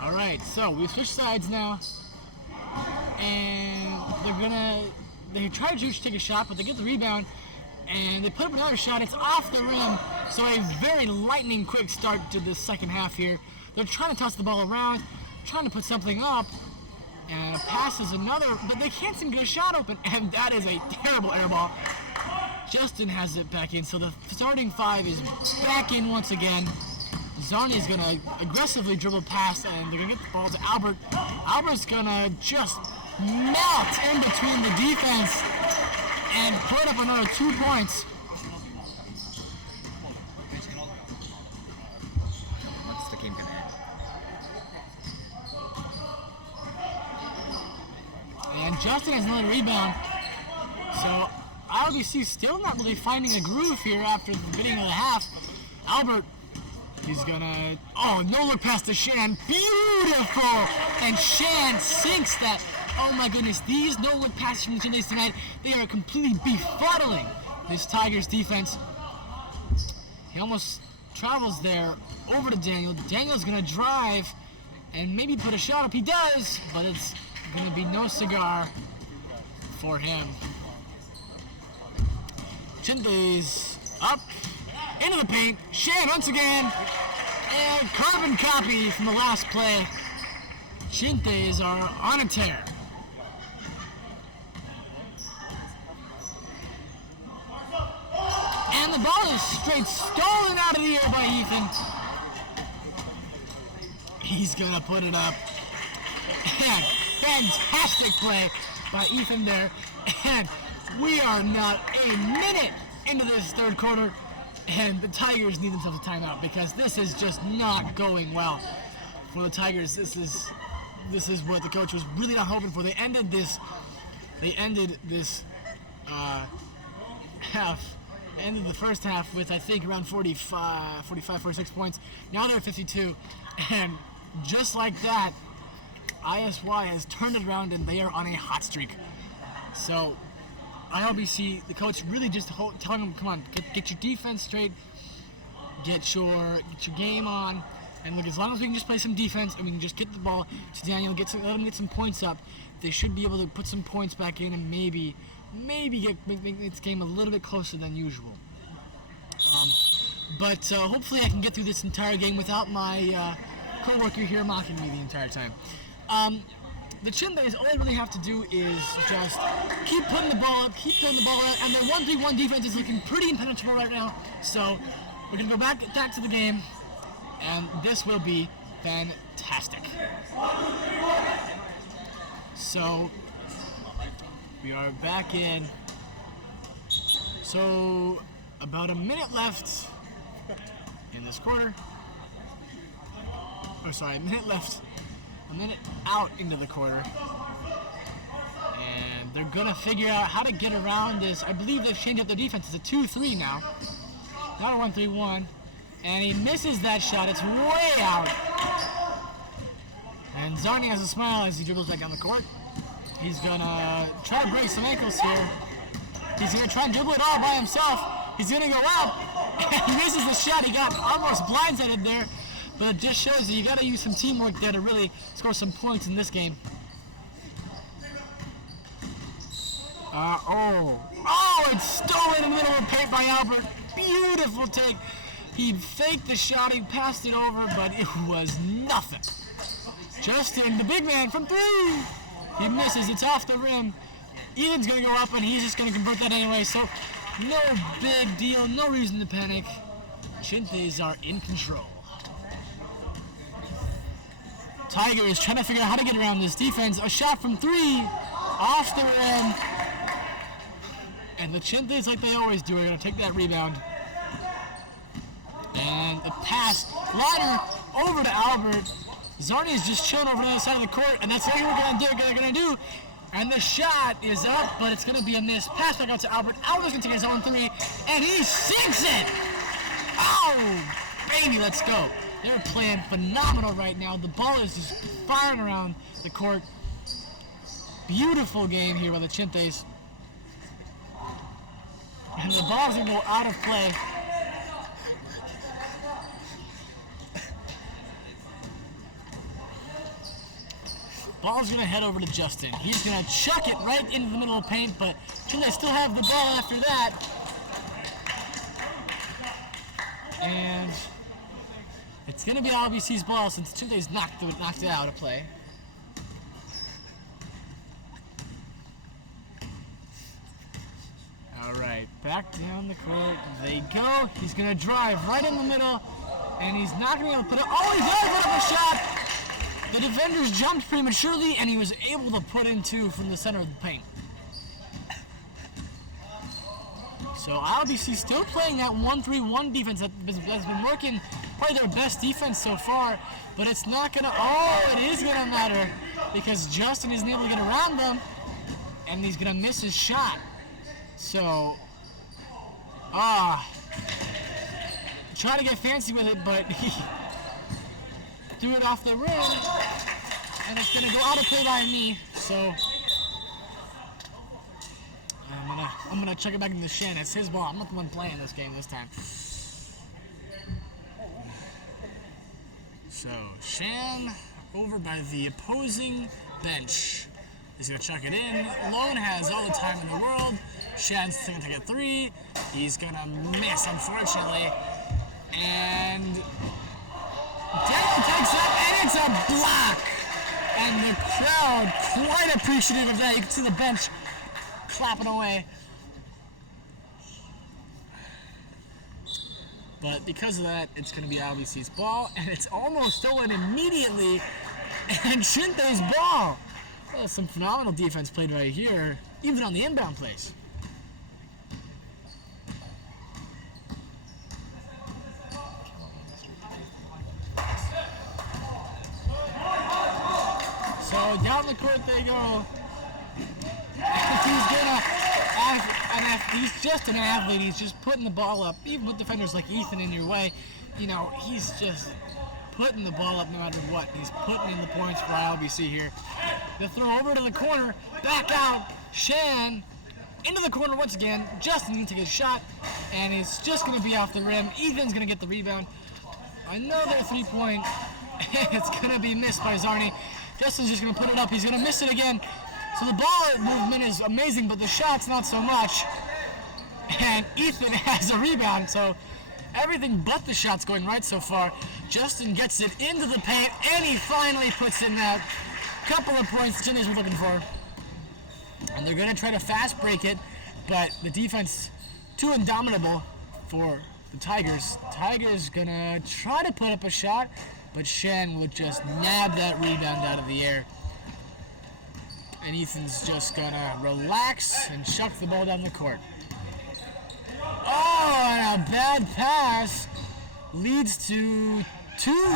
All right, so we've switched sides now. And they try to take a shot, but they get the rebound. And they put up another shot. It's off the rim. So a very lightning quick start to the second half here. They're trying to toss the ball around, trying to put something up. And a pass is another, but they can't seem to get a shot open. And that is a terrible air ball. Justin has it back in. So the starting 5 is back in once again. Zarni is going to aggressively dribble past, and they're going to get the ball to Albert. Albert's going to just melt in between the defense and put up another 2 points. What's the game gonna end? And Justin has another rebound. So ILBC still not really finding a groove here after the beginning of the half. Albert, he's gonna, no look pass to Shan. Beautiful! And Shan sinks that. Oh my goodness, these no-look passes from the Chinese tonight, they are completely befuddling this Tigers defense. He almost travels there over to Daniel. Daniel's gonna drive, and maybe put a shot up. He does, but it's going to be no cigar for him. Chinte's up into the paint. Shan once again, and carbon copy from the last play. Chinte's are on a tear. And the ball is straight stolen out of the air by Ethan. He's gonna put it up. And fantastic play by Ethan there. And we are not a minute into this third quarter, and the Tigers need themselves a timeout because this is just not going well for the Tigers. This is what the coach was really not hoping for. They ended this half. Ended the first half with, I think, around 46 points. Now they're at 52. And just like that, ISY has turned it around and they are on a hot streak. So, ILBC, the coach really just telling them, come on, get your defense straight, get your game on. And look, as long as we can just play some defense and we can just get the ball to Daniel, let him get some points up, they should be able to put some points back in and maybe make this game a little bit closer than usual. But hopefully I can get through this entire game without my co-worker here mocking me the entire time. The Chinte's, all they really have to do is just keep putting the ball up, and their 1-3-1 defense is looking pretty impenetrable right now. So we're going to go back to the game, and this will be fantastic. So we are back in. So about a minute left in this quarter. Oh, sorry, a minute left. A minute out into the quarter. And they're going to figure out how to get around this. I believe they've changed up their defense. It's a 2-3 now. Not a 1-3-1. And he misses that shot. It's way out. And Zarni has a smile as he dribbles back down the court. He's gonna try to break some ankles here. He's gonna try and dribble it all by himself. He's gonna go out. He misses the shot. He got almost blindsided there. But it just shows that you gotta use some teamwork there to really score some points in this game. It's stolen in the middle of the paint by Albert. Beautiful take. He faked the shot. He passed it over, but it was nothing. Justin, the big man from three. He misses. It's off the rim. Ethan's going to go up, and he's just going to convert that anyway. So, no big deal. No reason to panic. Chinte's are in control. Tiger is trying to figure out how to get around this defense. A shot from three. Off the rim. And the Chinte's, like they always do, are going to take that rebound. And the pass. Liner over to Albert. Zarni is just chilling over the other side of the court, and that's what they're going to do. And the shot is up, but it's going to be a miss. Pass back out to Albert. Albert's going to take his own three, and he sinks it! Oh, baby, let's go. They're playing phenomenal right now. The ball is just firing around the court. Beautiful game here by the Chinte's. And the ball's going to go out of play. Ball's going to head over to Justin. He's going to chuck it right into the middle of the paint, but Chinte's still have the ball after that. And it's going to be ILBC's ball since Chinte's knocked it out of play. All right, back down the court they go. He's going to drive right in the middle, and he's not going to be able to put it. Oh, he does put up a shot! The defenders jumped prematurely, and he was able to put in two from the center of the paint. So ILBC still playing that 1-3-1 defense that has been working, probably their best defense so far, but it's not going to, it is going to matter because Justin isn't able to get around them, and he's going to miss his shot. So, try to get fancy with it, but he threw it off the rim, and it's going to go out of play by me. So I'm gonna chuck it back into Shan. It's his ball. I'm not the one playing this game this time. So Shan over by the opposing bench. He's going to chuck it in. Lone has all the time in the world. Shan's going to take a three. He's going to miss, unfortunately. And Daniel takes up, and it's a block. And the crowd quite appreciative of that. You can see the bench clapping away. But because of that, it's going to be ILBC's ball, and it's almost stolen immediately. And Shinte's ball. Well, some phenomenal defense played right here, even on the inbound plays. So down the court they go. He's just an athlete. He's just putting the ball up. Even with defenders like Ethan in your way, you know, he's just putting the ball up no matter what. He's putting in the points for ILBC here. The throw over to the corner, back out. Shan into the corner once again. Justin needs to get a shot, and it's just going to be off the rim. Ethan's going to get the rebound. Another three-point. It's going to be missed by Zarni. Justin's just going to put it up. He's going to miss it again. So the ball movement is amazing, but the shot's not so much. And Ethan has a rebound, so everything but the shot's going right so far. Justin gets it into the paint, and he finally puts in that couple of points the Chinese were looking for. And they're going to try to fast break it, but the defense too indomitable for the Tigers. Tigers going to try to put up a shot, but Shan would just nab that rebound out of the air. And Ethan's just going to relax and chuck the ball down the court. Oh, and a bad pass leads to two.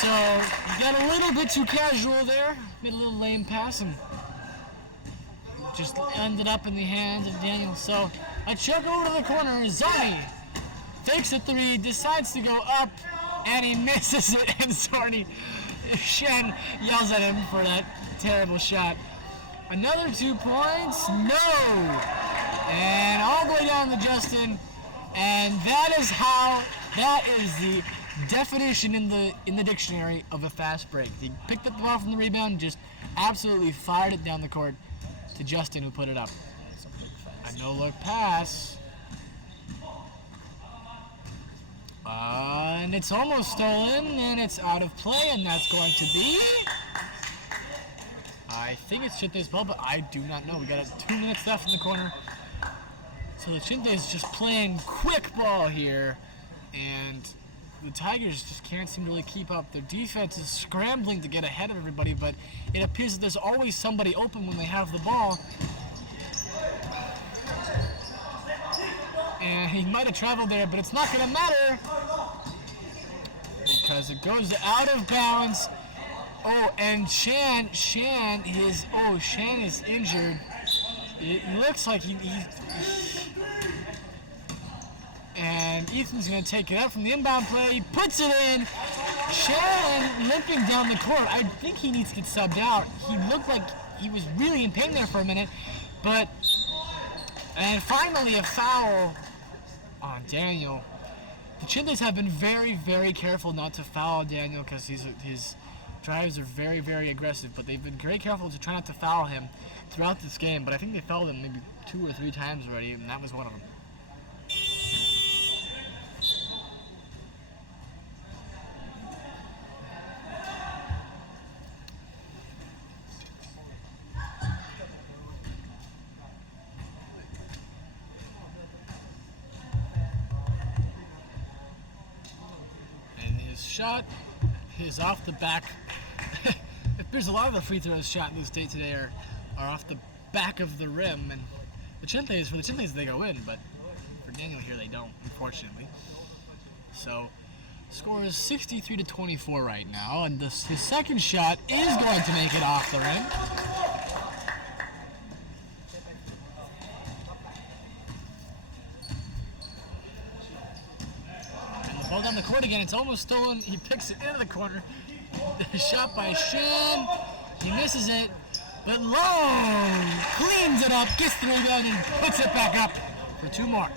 So you got a little bit too casual there. Made a little lame pass and just ended up in the hands of Daniel. So a chuck over to the corner. Zarni takes a three, decides to go up, and he misses it. And Zarni, Shen yells at him for that terrible shot. Another 2 points. No. And all the way down to Justin. And that is the definition in the dictionary of a fast break. He picked up the ball from the rebound, just absolutely fired it down the court to Justin, who put it up. A no-look pass. And it's almost stolen, and it's out of play, and that's going to be... I think it's Chinte's ball, but I do not know. We got 2 minutes left in the corner. So the Chinte's just playing quick ball here, and the Tigers just can't seem to really keep up. Their defense is scrambling to get ahead of everybody, but it appears that there's always somebody open when they have the ball. And he might have traveled there, but it's not going to matter because it goes out of bounds. Oh, and Shan is injured. It looks like he and Ethan's going to take it up from the inbound play. He puts it in. Shan limping down the court. I think he needs to get subbed out. He looked like he was really in pain there for a minute. And finally a foul on Daniel. The Chintes have been very, very careful not to foul Daniel because his drives are very, very aggressive, but they've been very careful to try not to foul him throughout this game. But I think they fouled him maybe 2 or 3 times already, and that was one of them. Shot is off the back. There's a lot of the free throws shot in this day today are off the back of the rim, and for the Chintes they go in, but for Daniel here they don't, unfortunately. So score is 63-24 right now, and his second shot is going to make it off the rim. Ball down the court again. It's almost stolen. He picks it into the corner. Shot by Shan. He misses it. But Lone cleans it up, gets the rebound, and puts it back up for 2 more.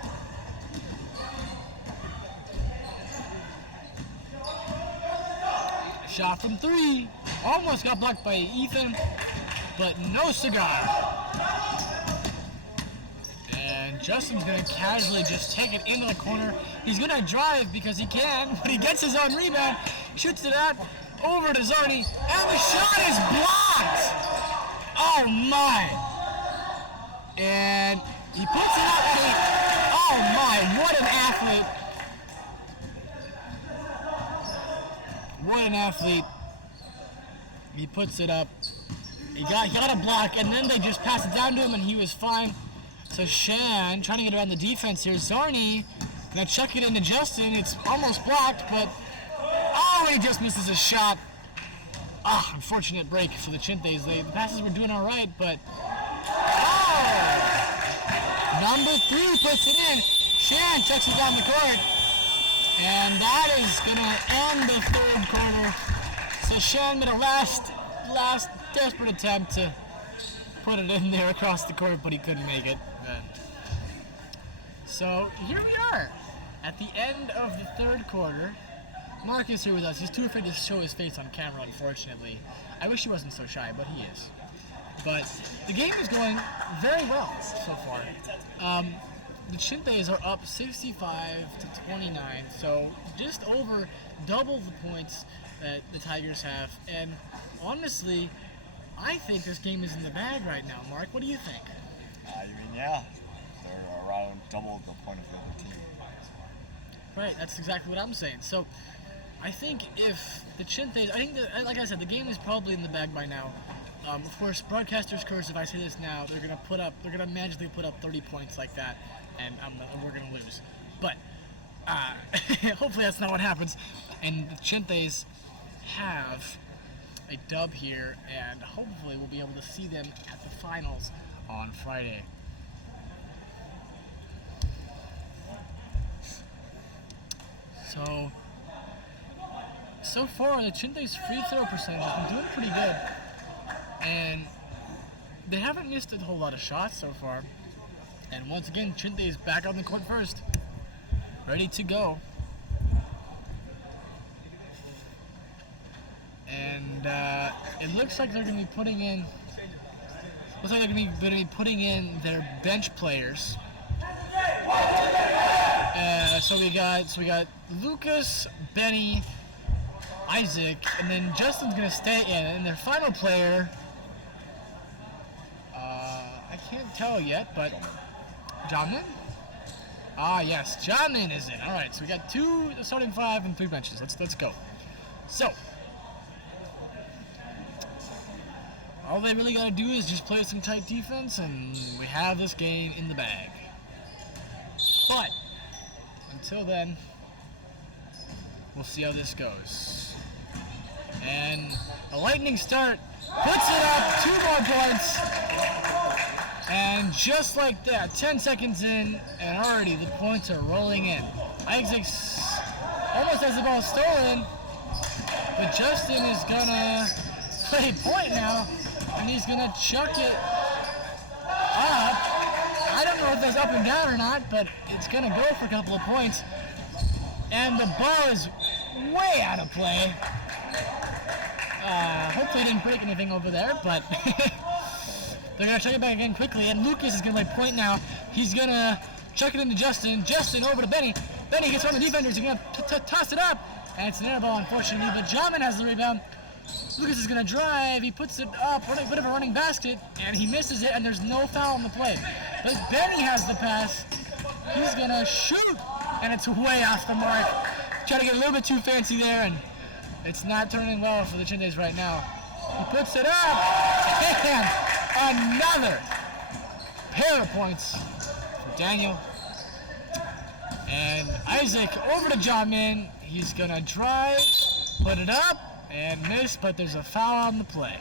Shot from 3. Almost got blocked by Ethan, but no cigar. And Justin's going to casually just take it into the corner. He's going to drive because he can, but he gets his own rebound, shoots it out over to Zarni, and the shot is blocked! Oh my! And he puts it up, and oh my, what an athlete! What an athlete. He puts it up. He got a block, and then they just pass it down to him, and he was fine. So Shan trying to get around the defense here. Zarni gonna chuck it into Justin. It's almost blocked, but oh, he just misses a shot. Ah, unfortunate break for the Chintes. The passes were doing all right, but oh! Number 3 puts it in. Shan chucks it down the court, and that is gonna end the 3rd quarter. So Shan made a last desperate attempt to put it in there across the court, but he couldn't make it. So here we are at the end of the 3rd quarter. Mark is here with us. He's too afraid to show his face on camera, unfortunately. I wish he wasn't so shy, but he is. But the game is going very well so far. The Chintes are up 65-29, so just over double the points that the Tigers have. And honestly, I think this game is in the bag right now. Mark, what do you think? Yeah. They're around double the point of the other team. Right, that's exactly what I'm saying. So I think if the Chintes, like I said, the game is probably in the bag by now. Of course, broadcasters curse if I say this now. They're gonna magically put up 30 points like that, and we're gonna lose. But hopefully that's not what happens. And the Chintes have a dub here, and hopefully we'll be able to see them at the finals on Friday. So far the Chintes' free throw percentage has been doing pretty good, and they haven't missed a whole lot of shots so far. And once again, Chintes back on the court first, ready to go. And it looks like they're going to be putting in. Looks like they're going to be putting in their bench players. So we got Lucas, Benny, Isaac, and then Justin's going to stay in. And their final player, I can't tell yet, but Jamin? Ah, yes, Jamin is in. All right, so we got 2 starting 5 and 3 benches. Let's go. So all they really got to do is just play some tight defense, and we have this game in the bag. But until then, we'll see how this goes. And a lightning start puts it up, 2 more points. And just like that, 10 seconds in, and already the points are rolling in. Isaac almost has the ball stolen, but Justin is gonna play point now, and he's gonna chuck it up. I don't know if that's up and down or not, but it's gonna go for a couple of points. And the ball is way out of play. Hopefully it didn't break anything over there, but they're gonna chuck it back again quickly, and Lucas is gonna play point now. He's gonna chuck it into Justin. Justin over to Benny. Benny gets on the defenders. He's gonna toss it up, and it's an air ball, unfortunately, but Jamin has the rebound. Lucas is gonna drive. He puts it up, a bit of a running basket, and he misses it, and there's no foul on the play. But Benny has the pass. He's gonna shoot, and it's way off the mark. Trying to get a little bit too fancy there, and it's not turning well for the Chintes right now. He puts it up, and another pair of points for Daniel. And Isaac over to Jamin. He's gonna drive, put it up, and miss, but there's a foul on the play.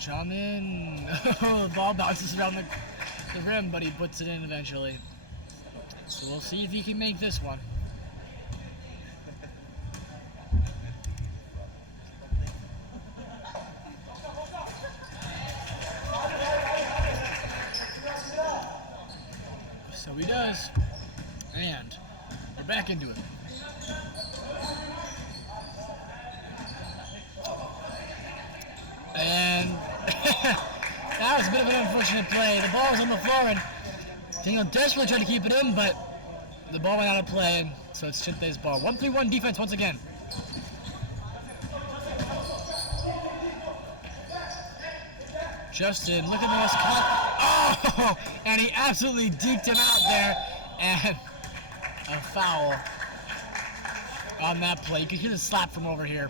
Jamin, the ball bounces around the rim, but he puts it in eventually. So we'll see if he can make this one. Boys. And we're back into it. And that was a bit of an unfortunate play. The ball was on the floor, and Daniel desperately tried to keep it in, but the ball went out of play, and so it's Chinte's ball. 1-3-1 defense once again. Justin, look at this cut. Oh! And he absolutely deked him out there, and a foul on that play. You could hear the slap from over here.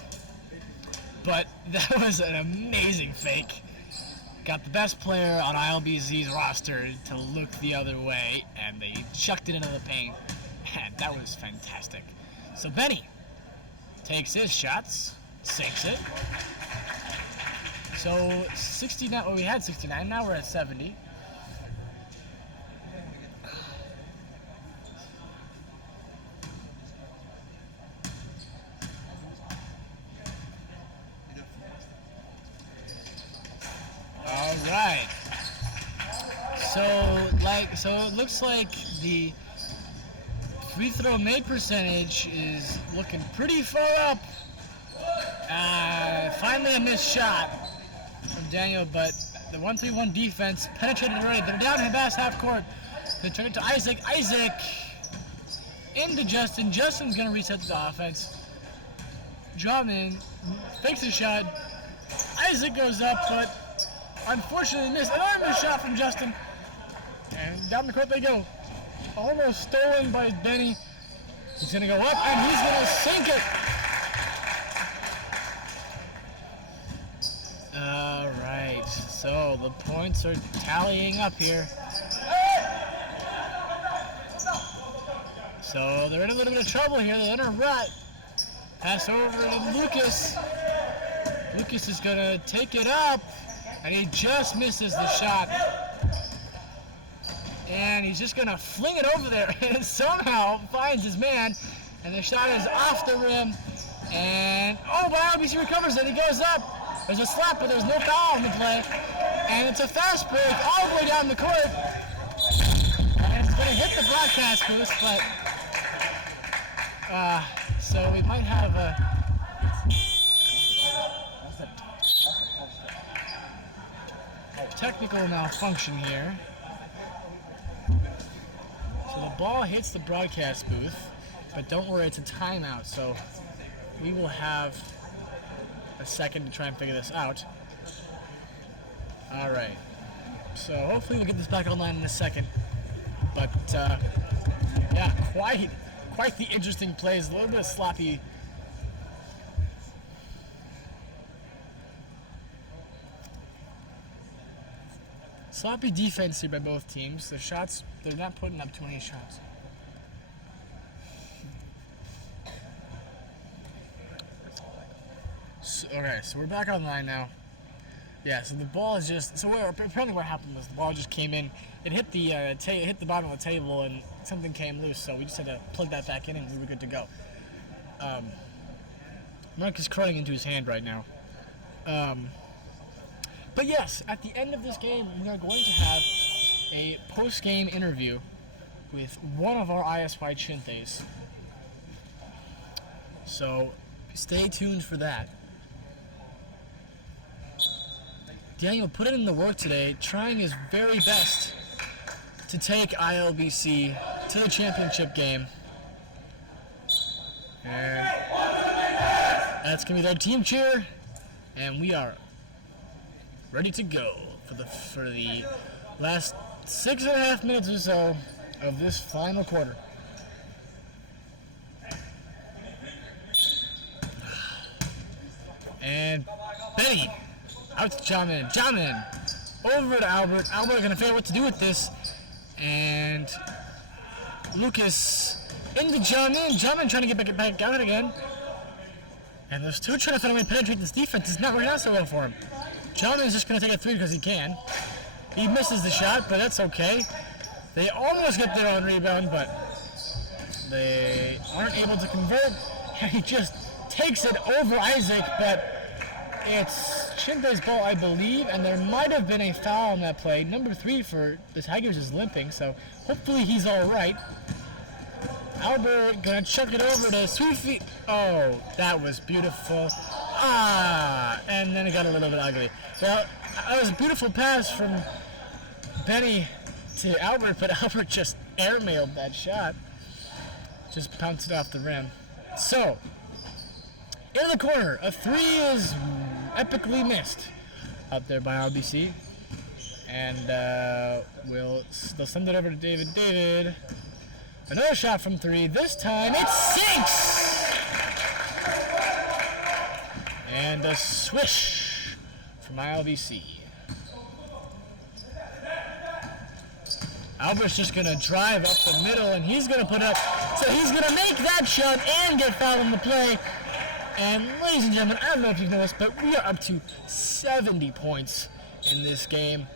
But that was an amazing fake. Got the best player on ILBC's roster to look the other way, and they chucked it into the paint. And that was fantastic. So Benny takes his shots, sinks it. So 69, well, we had 69, now we're at 70. All right. So it looks like the free throw made percentage is looking pretty far up. Finally a missed shot from Daniel, but the 1-3-1 defense penetrated already. They're down in the half court. They turn it to Isaac. Isaac into Justin. Justin's gonna reset the offense. Drummond fakes a shot. Isaac goes up, but unfortunately missed. Another missed shot from Justin. And down the court they go. Almost stolen by Benny. He's gonna go up and he's gonna sink it. All right, so the points are tallying up here. So they're in a little bit of trouble here. They're in a rut. Pass over to Lucas. Lucas is gonna take it up, and he just misses the shot. And he's just gonna fling it over there, and somehow finds his man, and the shot is off the rim. And but ILBC recovers it. He goes up. There's a slap, but there's no foul on the play. And it's a fast break all the way down the court. And it's gonna hit the broadcast booth, but so we might have a technical malfunction here. So the ball hits the broadcast booth, but don't worry, it's a timeout, so we will have a second to try and figure this out. All right, so hopefully we'll get this back online in a second. But yeah, quite the interesting plays. A little bit of sloppy. Sloppy defense here by both teams. The shots, they're not putting up too many shots. Okay, so we're back online now. Yeah, so the ball is just, apparently what happened was the ball just came in, it hit the hit the bottom of the table and something came loose, so we just had to plug that back in and we were good to go. Mark is crying into his hand right now. But yes, at the end of this game, we are going to have a post-game interview with one of our ISY Chintes. So stay tuned for that. Daniel put in the work today, trying his very best to take ILBC to the championship game. And that's going to be their team cheer. And we are ready to go for the last 6.5 minutes or so of this final quarter. And Benny out to Jamin. Over to Albert. Albert gonna figure out what to do with this. And Lucas into Jamin. Jamin trying to get back out again. And those two trying to find a way to penetrate this defense. It's not working out so well for him. Jamin is just gonna take a three because he can. He misses the shot, but that's okay. They almost get their own rebound, but they aren't able to convert. And he just takes it over Isaac, but it's Chinte's ball, I believe, and there might have been a foul on that play. Number 3 for the Tigers is limping, so hopefully he's all right. Albert gonna chuck it over to Sweetfeet. Oh, that was beautiful. And then it got a little bit ugly. Well, that was a beautiful pass from Benny to Albert, but Albert just airmailed that shot. Just bounced it off the rim. So, in the corner, a 3 is epically missed out there by ILBC. And they'll send it over to David. David, another shot from 3. This time it sinks! And a swish from ILBC. Albert's just going to drive up the middle, and he's going to put up. So he's going to make that shot and get fouled on the play. And ladies and gentlemen, I don't know if you've noticed, but we are up to 70 points in this game.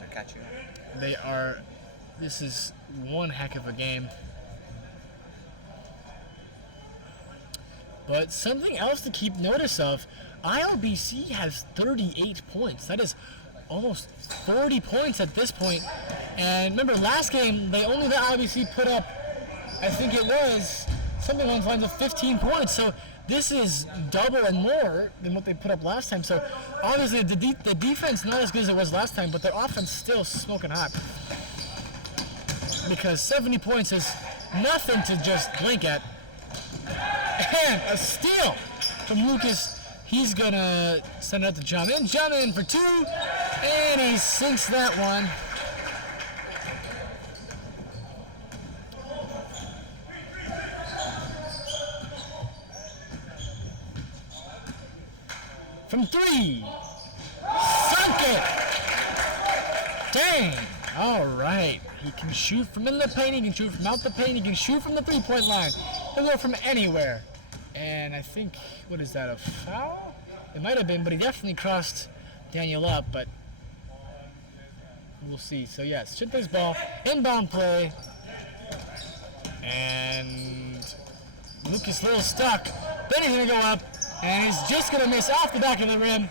I got you. This is one heck of a game. But something else to keep notice of, ILBC has 38 points. That is almost 40 points at this point. And remember, last game, they only let ILBC put up, I think it was, something along the lines of 15 points. So this is double and more than what they put up last time. So obviously the defense not as good as it was last time, but their offense still smoking hot. Because 70 points is nothing to just blink at. And a steal from Lucas. He's going to send it out to Jamin. Jamin for 2. And he sinks that one. From 3. Sunk it. Dang. All right. He can shoot from in the paint. He can shoot from out the paint. He can shoot from the three-point line. He'll go from anywhere. And I think, what is that, a foul? It might have been, but he definitely crossed Daniel up, but we'll see. So, yes, Chinte's ball, inbound play. And Lucas a little stuck. Then he's going to go up, and he's just going to miss off the back of the rim.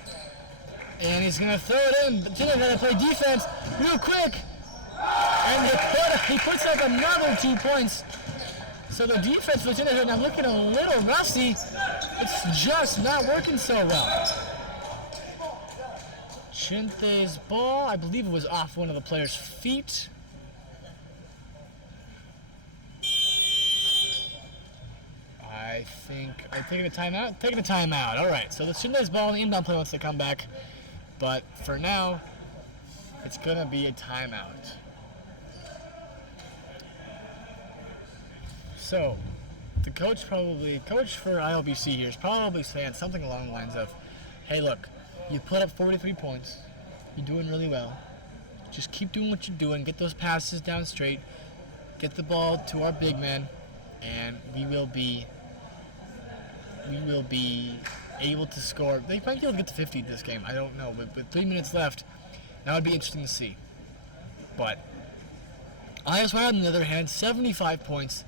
And he's going to throw it in. But Chinte's going to play defense real quick. And he puts up another 2 points. So the defense was in it, and I'm looking a little rusty. It's just not working so well. Chinte's ball, I believe it was off one of the players' feet. I think I'm taking a timeout. Taking a timeout. All right. So the Chinte's ball and the inbound play wants to come back, but for now, it's gonna be a timeout. So, the coach for ILBC here is probably saying something along the lines of, hey, look, you put up 43 points. You're doing really well. Just keep doing what you're doing. Get those passes down straight. Get the ball to our big men, and we will be able to score. They might be able to get to 50 this game. I don't know. But with 3 minutes left, that would be interesting to see. But ISY, on the other hand, 75 points.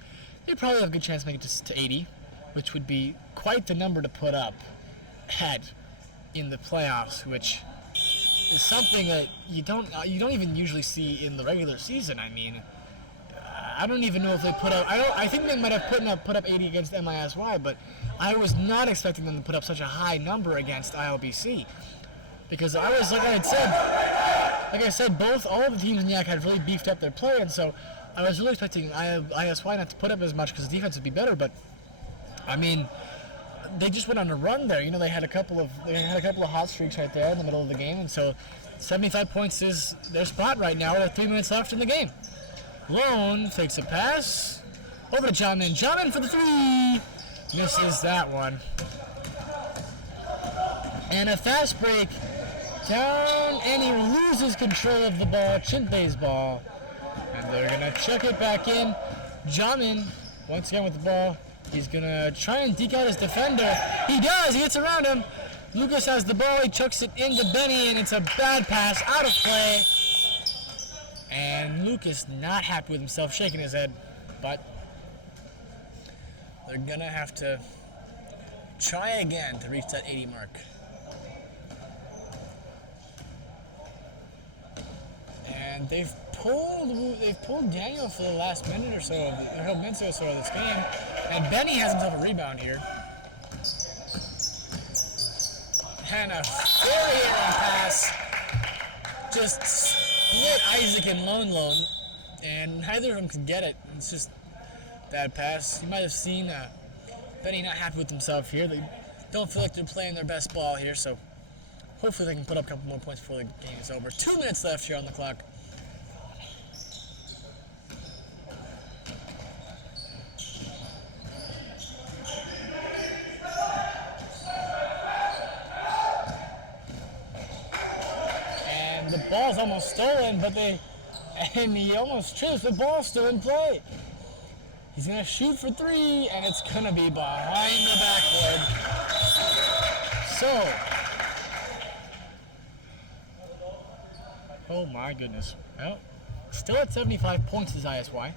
They probably have a good chance to make it to 80, which would be quite the number to put up in the playoffs, which is something that you don't even usually see in the regular season. I mean, I don't even know if they put up. I think they might have put up 80 against MISY, but I was not expecting them to put up such a high number against ILBC, because I was like I said, all of the teams in YAC had really beefed up their play, and so I was really expecting ISY not to put up as much because the defense would be better, but I mean, they just went on a run there. You know, they had a couple of hot streaks right there in the middle of the game, and so 75 points is their spot right now with 3 minutes left in the game. Lone takes a pass over to Jamin. Jamin for the 3. Misses that one. And a fast break down, and he loses control of the ball. Chinte's ball. And they're going to chuck it back in. Jamin, once again with the ball. He's going to try and deke out his defender. He does. He gets around him. Lucas has the ball. He chucks it into Benny, and it's a bad pass out of play. And Lucas not happy with himself, shaking his head. But they're going to have to try again to reach that 80 mark. And they've pulled Daniel for the last minute or so, or minute or so of this game. And Benny has himself a rebound here. And a four-year pass. Just split Isaac and Lone. And neither of them can get it. It's just bad pass. You might have seen Benny not happy with himself here. They don't feel like they're playing their best ball here, so hopefully they can put up a couple more points before the game is over. 2 minutes left here on the clock. And the ball's almost stolen, and he almost trips. The ball's still in play. He's going to shoot for three, and it's going to be behind the backboard. So, oh my goodness. Well, still at 75 points is ISY.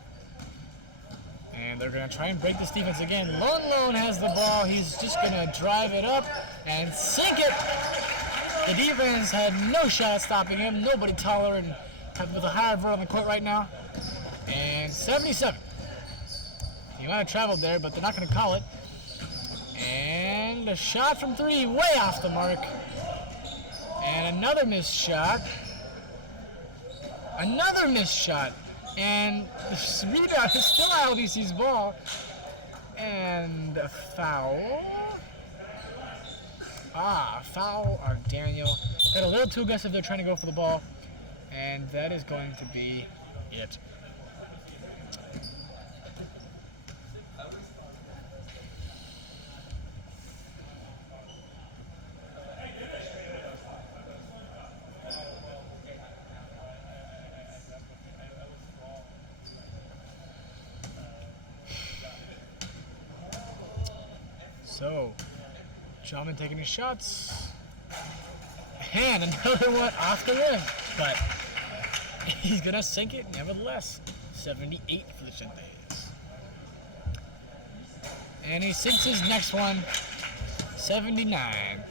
And they're going to try and break this defense again. Lone has the ball. He's just going to drive it up and sink it. The defense had no shot at stopping him. Nobody taller and with a higher vert on the court right now. And 77. He might have traveled there, but they're not going to call it. And a shot from three, way off the mark. And another missed shot. Another missed shot. And the rebound is still ILBC's ball. And a foul. Foul on Daniel. Got a little too aggressive there trying to go for the ball. And that is going to be it. So, Shaman taking his shots. And another one off the rim. But he's going to sink it nevertheless. 78 for the Shindays. And he sinks his next one. 79.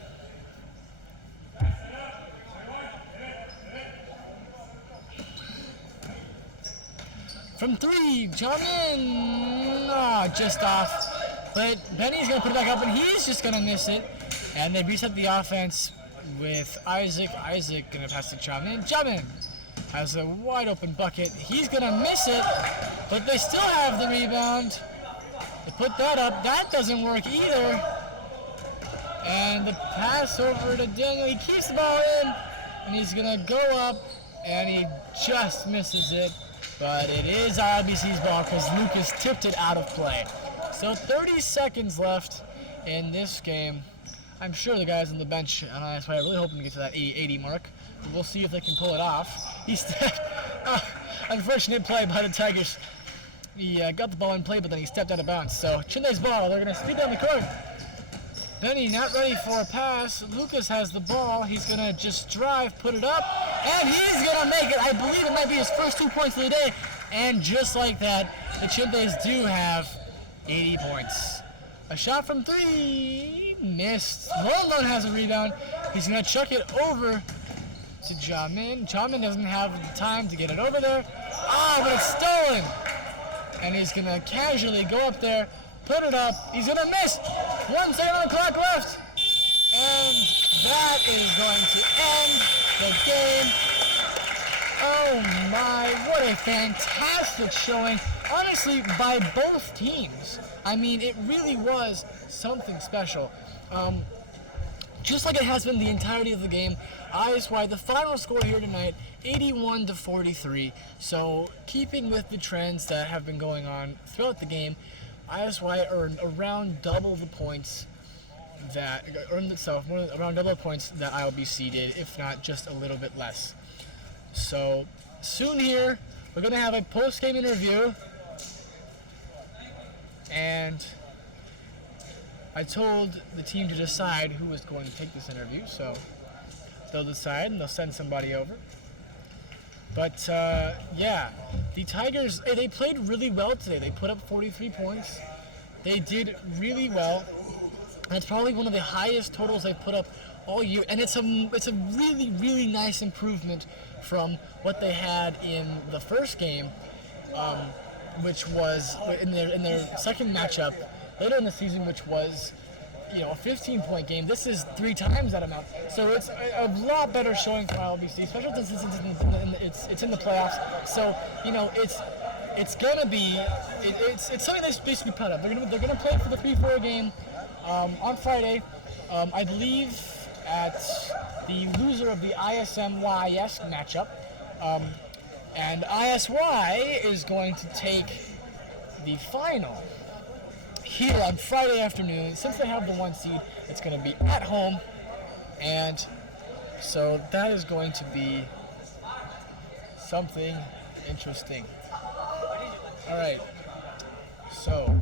From three, Shaman. Just off. But Benny's going to put it back up, and he's just going to miss it. And they reset the offense with Isaac. Isaac going to pass to Chamin. Chamin has a wide open bucket. He's going to miss it, but they still have the rebound. They put that up. That doesn't work either. And the pass over to Daniel. He keeps the ball in, and he's going to go up, and he just misses it. But it is ILBC's ball because Lucas tipped it out of play. So 30 seconds left in this game. I'm sure the guys on the bench on ISY are really hoping to get to that 80 mark. But we'll see if they can pull it off. Unfortunate play by the Tigers. He got the ball in play, but then he stepped out of bounds. So Chinde's ball. They're going to speed down the court. Benny not ready for a pass. Lucas has the ball. He's going to just drive, put it up, and he's going to make it. I believe it might be his first 2 points of the day. And just like that, the Chindes do have 80 points. A shot from three, missed. Lone has a rebound. He's going to chuck it over to Jamin. Jamin doesn't have the time to get it over there. But it's stolen. And he's going to casually go up there, put it up. He's going to miss. 1 second on the clock left. And that is going to end the game. Oh my, what a fantastic showing. Honestly, by both teams. I mean, it really was something special. Just like it has been the entirety of the game, ISY, the final score here tonight, 81-43. So, keeping with the trends that have been going on throughout the game, ISY earned around double the points that around double the points that ILBC did, if not just a little bit less. So, soon here, we're going to have a post-game interview. And I told the team to decide who was going to take this interview, so they'll decide and they'll send somebody over. But yeah, the Tigers, they played really well today. They put up 43 points. They did really well. That's probably one of the highest totals they've put up all year, and it's a really, really nice improvement from what they had in the first game, which was in their second matchup later in the season, which was a 15-point game. This is 3 times that amount, so it's a lot better showing for ILBC, especially since it's in the playoffs. So it's gonna be it's something they should be proud of. They're gonna play for the 3-4 game on Friday, I believe, at the loser of the ISY matchup, and ISY is going to take the final here on Friday afternoon. Since they have the 1 seed, it's going to be at home, and so that is going to be something interesting. All right, so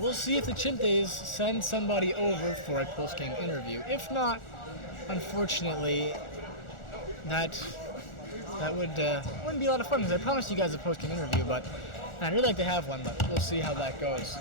we'll see if the Chintes send somebody over for a post-game interview. If not, unfortunately, that wouldn't be a lot of fun, because I promised you guys a post-game interview, but I'd really like to have one, but we'll see how that goes.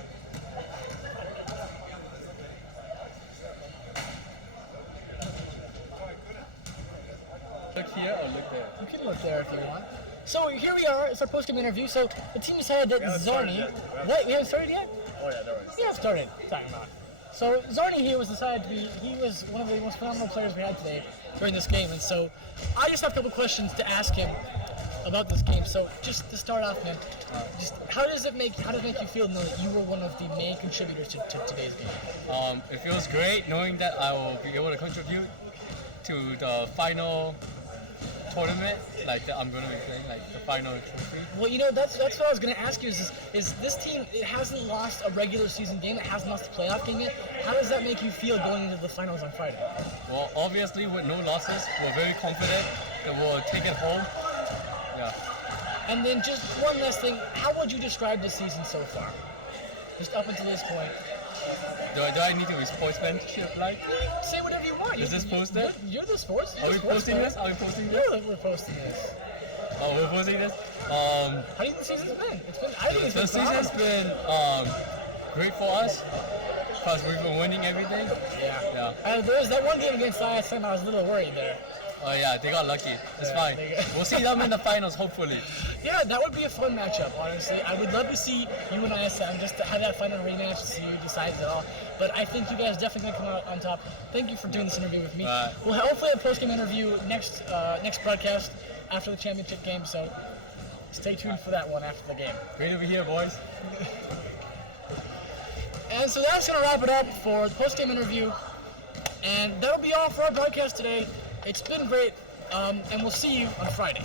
Look here or look there? You can look there if you want. So here we are, it's our post-game interview. So the team decided that Zarni... What, we haven't started yet? Oh yeah, there was. We have started. Sorry, not. So Zarni here was decided to be, he was one of the most phenomenal players we had today during this game, and so I just have a couple questions to ask him about this game. So just to start off, man, just how does it make you feel knowing that you were one of the main contributors to today's game? It feels great knowing that I will be able to contribute to the final tournament, like that I'm going to be playing, like the final trophy. Well, that's what I was going to ask you. Is this team, it hasn't lost a regular season game, it hasn't lost a playoff game yet. How does that make you feel going into the finals on Friday? Well, obviously with no losses, we're very confident that we'll take it home. Yeah. And then just one last thing, how would you describe this season so far? Just up until this point. Do I need to be sportsmanship like? Say whatever you want. Is this posted? You're the sports. Are we posting this? Are we posting this? Yeah, we're posting this. Oh, we're posting this? How do you think the season's been? I think the season's been great for us because we've been winning everything. Yeah. There was that one game against ISM, I was a little worried there. Oh yeah, they got lucky. It's fine. We'll see them in the finals, hopefully. Yeah, that would be a fun matchup, honestly. I would love to see you and ISM just to have that final rematch to see who decides it all. But I think you guys definitely going to come out on top. Thank you for doing this interview with me. We'll hopefully have a post-game interview next broadcast after the championship game, so stay tuned for that one after the game. Great to be here, boys. And so that's going to wrap it up for the post-game interview. And that'll be all for our broadcast today. It's been great, and we'll see you on Friday.